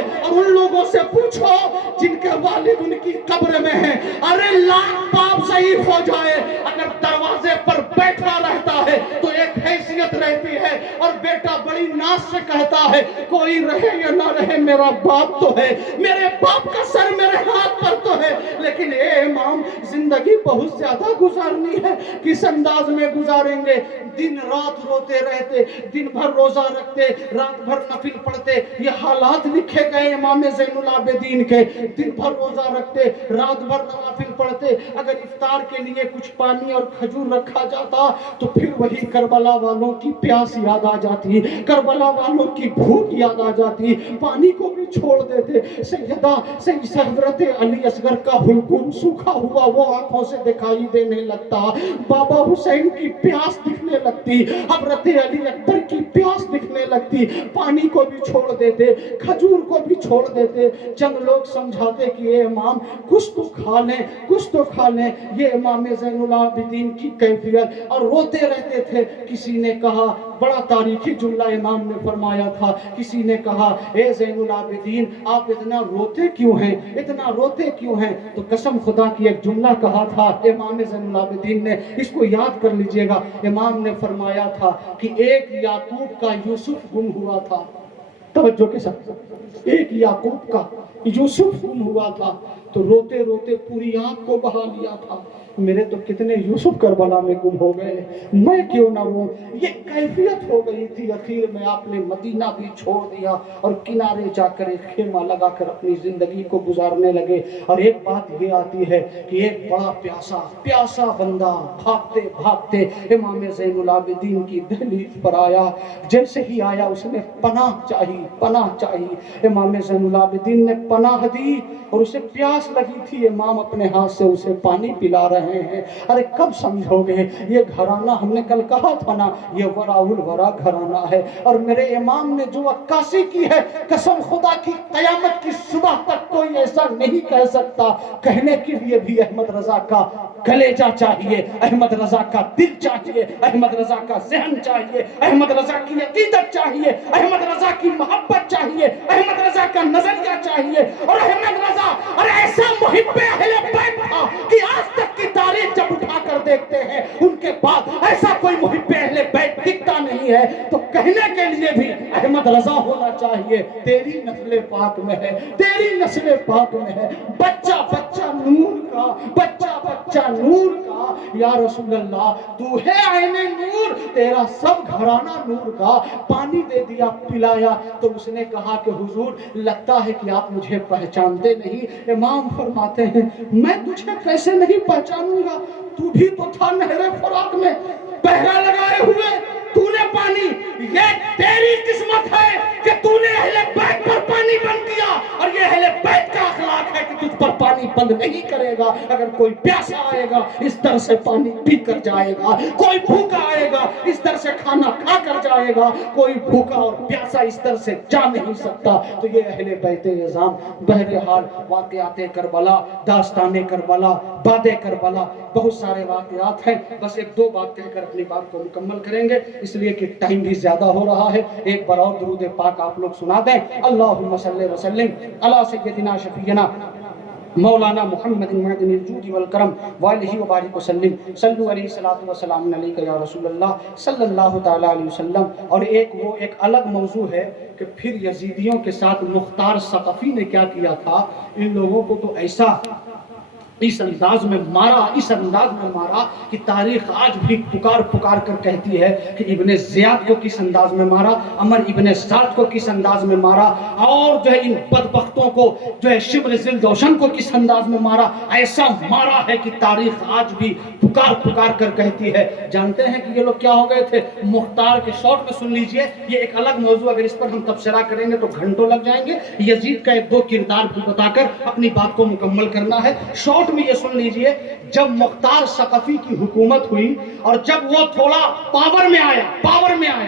پوچھو جن کے والد ان کی قبر میں ہیں، ارے لاکھ باپ ضعیف ہو جائے، اگر دروازے پر بیٹھا رہتا ہے تو ایک حیثیت رہتی ہے، اور بیٹا بڑی ناز سے کہتا ہے کوئی رہے یا نہ رہے میرا باپ تو ہے، میرے باپ کا سر میرے ہاتھ پر تو ہے۔ لیکن اے امام، زندگی بہت زیادہ گزارنی ہے، کس انداز میں گزاریں گے؟ دن رات روتے رہتے، دن بھر روزہ رکھتے، رات بھر نفل پڑھتے، یہ حالات لکھے گئے امام زین العابدین کے۔ دن بھر روزہ رکھتے، رات بھر نوافل پڑھتے، اگر افطار کے لیے کچھ پانی اور کھجور رکھا جاتا تو پھر وہی کربلا والوں کی پیاس یاد آ جاتی، کربلا والوں کی بھوک یاد آ جاتی، پانی کو بھی چھوڑ دیتے۔ سیدہ حضرت علی اصغر کا حلقوم سوکھا ہوا وہ آنکھوں سے دکھائی دینے لگتا، بابا حسین کی پیاس دکھنے لگتی، حضرت علی اکبر کی پیاس دکھنے لگتی، پانی کو بھی چھوڑ دیتے، کھجور کو بھی چھوڑ دیتے۔ چند لوگ سمجھاتے کہ اے امام کچھ تو کھا لیں، کچھ تو کھا لیں، یہ امام زین العابدین کی کیفیت، اور روتے رہتے تھے۔ کسی نے کہا، بڑا تاریخی جملہ امام نے فرمایا تھا، کسی نے کہا اے زین العابدین آپ اتنا روتے کیوں ہیں، اتنا روتے کیوں ہیں؟ تو قسم خدا کی ایک جملہ کہا تھا امام زین العابدین نے، اس کو یاد کر لیجئے گا۔ امام نے فرمایا تھا کہ ایک یعقوب کا یوسف گم ہوا تھا، توجہ کے ساتھ، ایک یعقوب کا یوسف گم ہوا تھا تو روتے روتے پوری آنکھ کو بہا لیا تھا، میرے تو کتنے یوسف کربلا میں گم ہو گئے، میں کیوں نہ روں؟ یہ کیفیت ہو گئی تھی۔ اخیر میں آپ نے مدینہ بھی چھوڑ دیا اور کنارے جا کر ایک خیمہ لگا کر اپنی زندگی کو گزارنے لگے۔ اور ایک بات یہ آتی ہے کہ ایک بڑا پیاسا بندہ بھاگتے بھاگتے امام زین العابدین کی دہلیز پر آیا۔ جیسے ہی آیا اس نے پناہ چاہی۔ امام زین العابدین نے پناہ دی اور اسے پیاس لگی تھی، امام اپنے ہاتھ سے اسے پانی پلا رہے ہیں۔ ارے کب سمجھو گے؟ یہ گھرانہ ہم نے کل کہا تھا نا، یہ ورا الورا گھرانہ ہے، اور میرے امام نے جو عکاسی کی ہے قسم خدا کی قیامت کی صبح تک کوئی ایسا نہیں کہہ سکتا۔ کہنے کے لیے بھی احمد رضا کا کلیجہ چاہیے، احمد رضا کا دل چاہیے، احمد رضا کا ذہن چاہیے، احمد رضا کی عقیدت چاہیے، احمد رضا کی محبت چاہیے، احمد رضا کا نظریہ چاہیے، اور احمد رضا اور ایسا محب اہل بیت تھا کہ آج تک کی تاریخ جب اٹھا کر دیکھتے ہیں ان کے بعد ایسا کوئی محب اہل بیت دکھتا نہیں ہے۔ تو کہنے کے لیے بھی احمد رضا ہونا چاہیے، تیری نسل پاک میں ہے، تیری نسل پاک میں ہے، بچہ بچہ نور کا، بچہ بچہ نور کا، یا رسول اللہ تو ہے عین نور، تیرا سب گھرانہ نور کا۔ پانی دے دیا، پلایا، تو اس نے کہا کہ حضور لگتا ہے کہ آپ مجھے پہچانتے نہیں۔ امام فرماتے ہیں میں تجھے کیسے نہیں پہچانوں گا، تو بھی تو تھا نہر فرات میں پہرا لگائے ہوئے، تو نے پانی، یہ تیری قسمت ہے کہ تو نے اہل بیت پر پانی بند کیا، اور یہ اہل بیت کا اخلاق ہے کہ تجھ پر پانی بند نہیں کرے گا۔ اگر کوئی پیاسا آئے گا اس طرح سے پانی پی کر جائے گا، کوئی بھوکا آئے گا اس طرح سے کھانا کھا کر جائے گا، کوئی بھوکا اور پیاسا اس طرح سے جا نہیں سکتا۔ تو یہ اہل بیت اعظام، بہرحال واقعات کربلا، داستان کربلا، باد کربلا، بہت سارے واقعات ہیں، بس ایک دو بات کہہ کر اپنی بات کو مکمل کریں گے، اس لیے کہ ٹائم بھی زیادہ ہو رہا ہے۔ ایک بار اور درود پاک آپ لوگ سنا دیں، اللہم صلی وسلم علی سیدنا شفیعنا مولانا محمد معدن الجود والکرم والہ وبارک وسلم، صلو علیہ الصلوۃ والسلام علیک یا رسول اللہ صلی اللہ تعالی علیہ وسلم۔ اور ایک الگ موضوع ہے کہ پھر یزیدیوں کے ساتھ مختار ثقفی نے کیا کیا تھا، ان لوگوں کو تو ایسا اس انداز میں مارا کہ تاریخ آج بھی پکار کر کہتی ہے کہ ابن زیاد کو کس انداز میں مارا، عمر ابن سعد کو کس انداز میں مارا، اور جو ہے ان بدبختوں کو جو ہے شبر ذوالجوشن کو کس انداز میں مارا۔ ایسا مارا ہے کہ تاریخ آج بھی پکار کر کہتی ہے۔ جانتے ہیں کہ یہ لوگ کیا ہو گئے تھے؟ مختار کے شارٹ میں سن لیجئے، یہ ایک الگ موضوع، اگر اس پر ہم تبصرہ کریں گے تو گھنٹوں لگ جائیں گے۔ یزید کا ایک دو کردار بھی بتا کر اپنی بات کو مکمل کرنا ہے۔ شارٹ میں یہ سن لیجئے، جب مختار ثقفی کی حکومت ہوئی اور جب وہ تھوڑا پاور میں آیا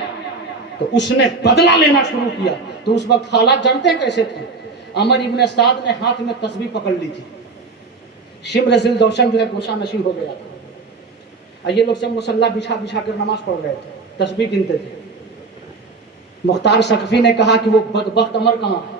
تو اس نے بدلہ لینا شروع کیا۔ تو اس وقت حالات جانتے ہیں کیسے تھے؟ عمر ابن سعد نے ہاتھ میں تسبیح پکڑ لی تھی، شبر ذوالجوشن جو ہے گوشہ نشین ہو گیا تھا، یہ لوگ سب مصلی بچھا کر نماز پڑھ رہے تھے، تسبیح گنتے تھے۔ مختار ثقفی نے کہا کہ وہ بدبخت عمر کہاں ہے؟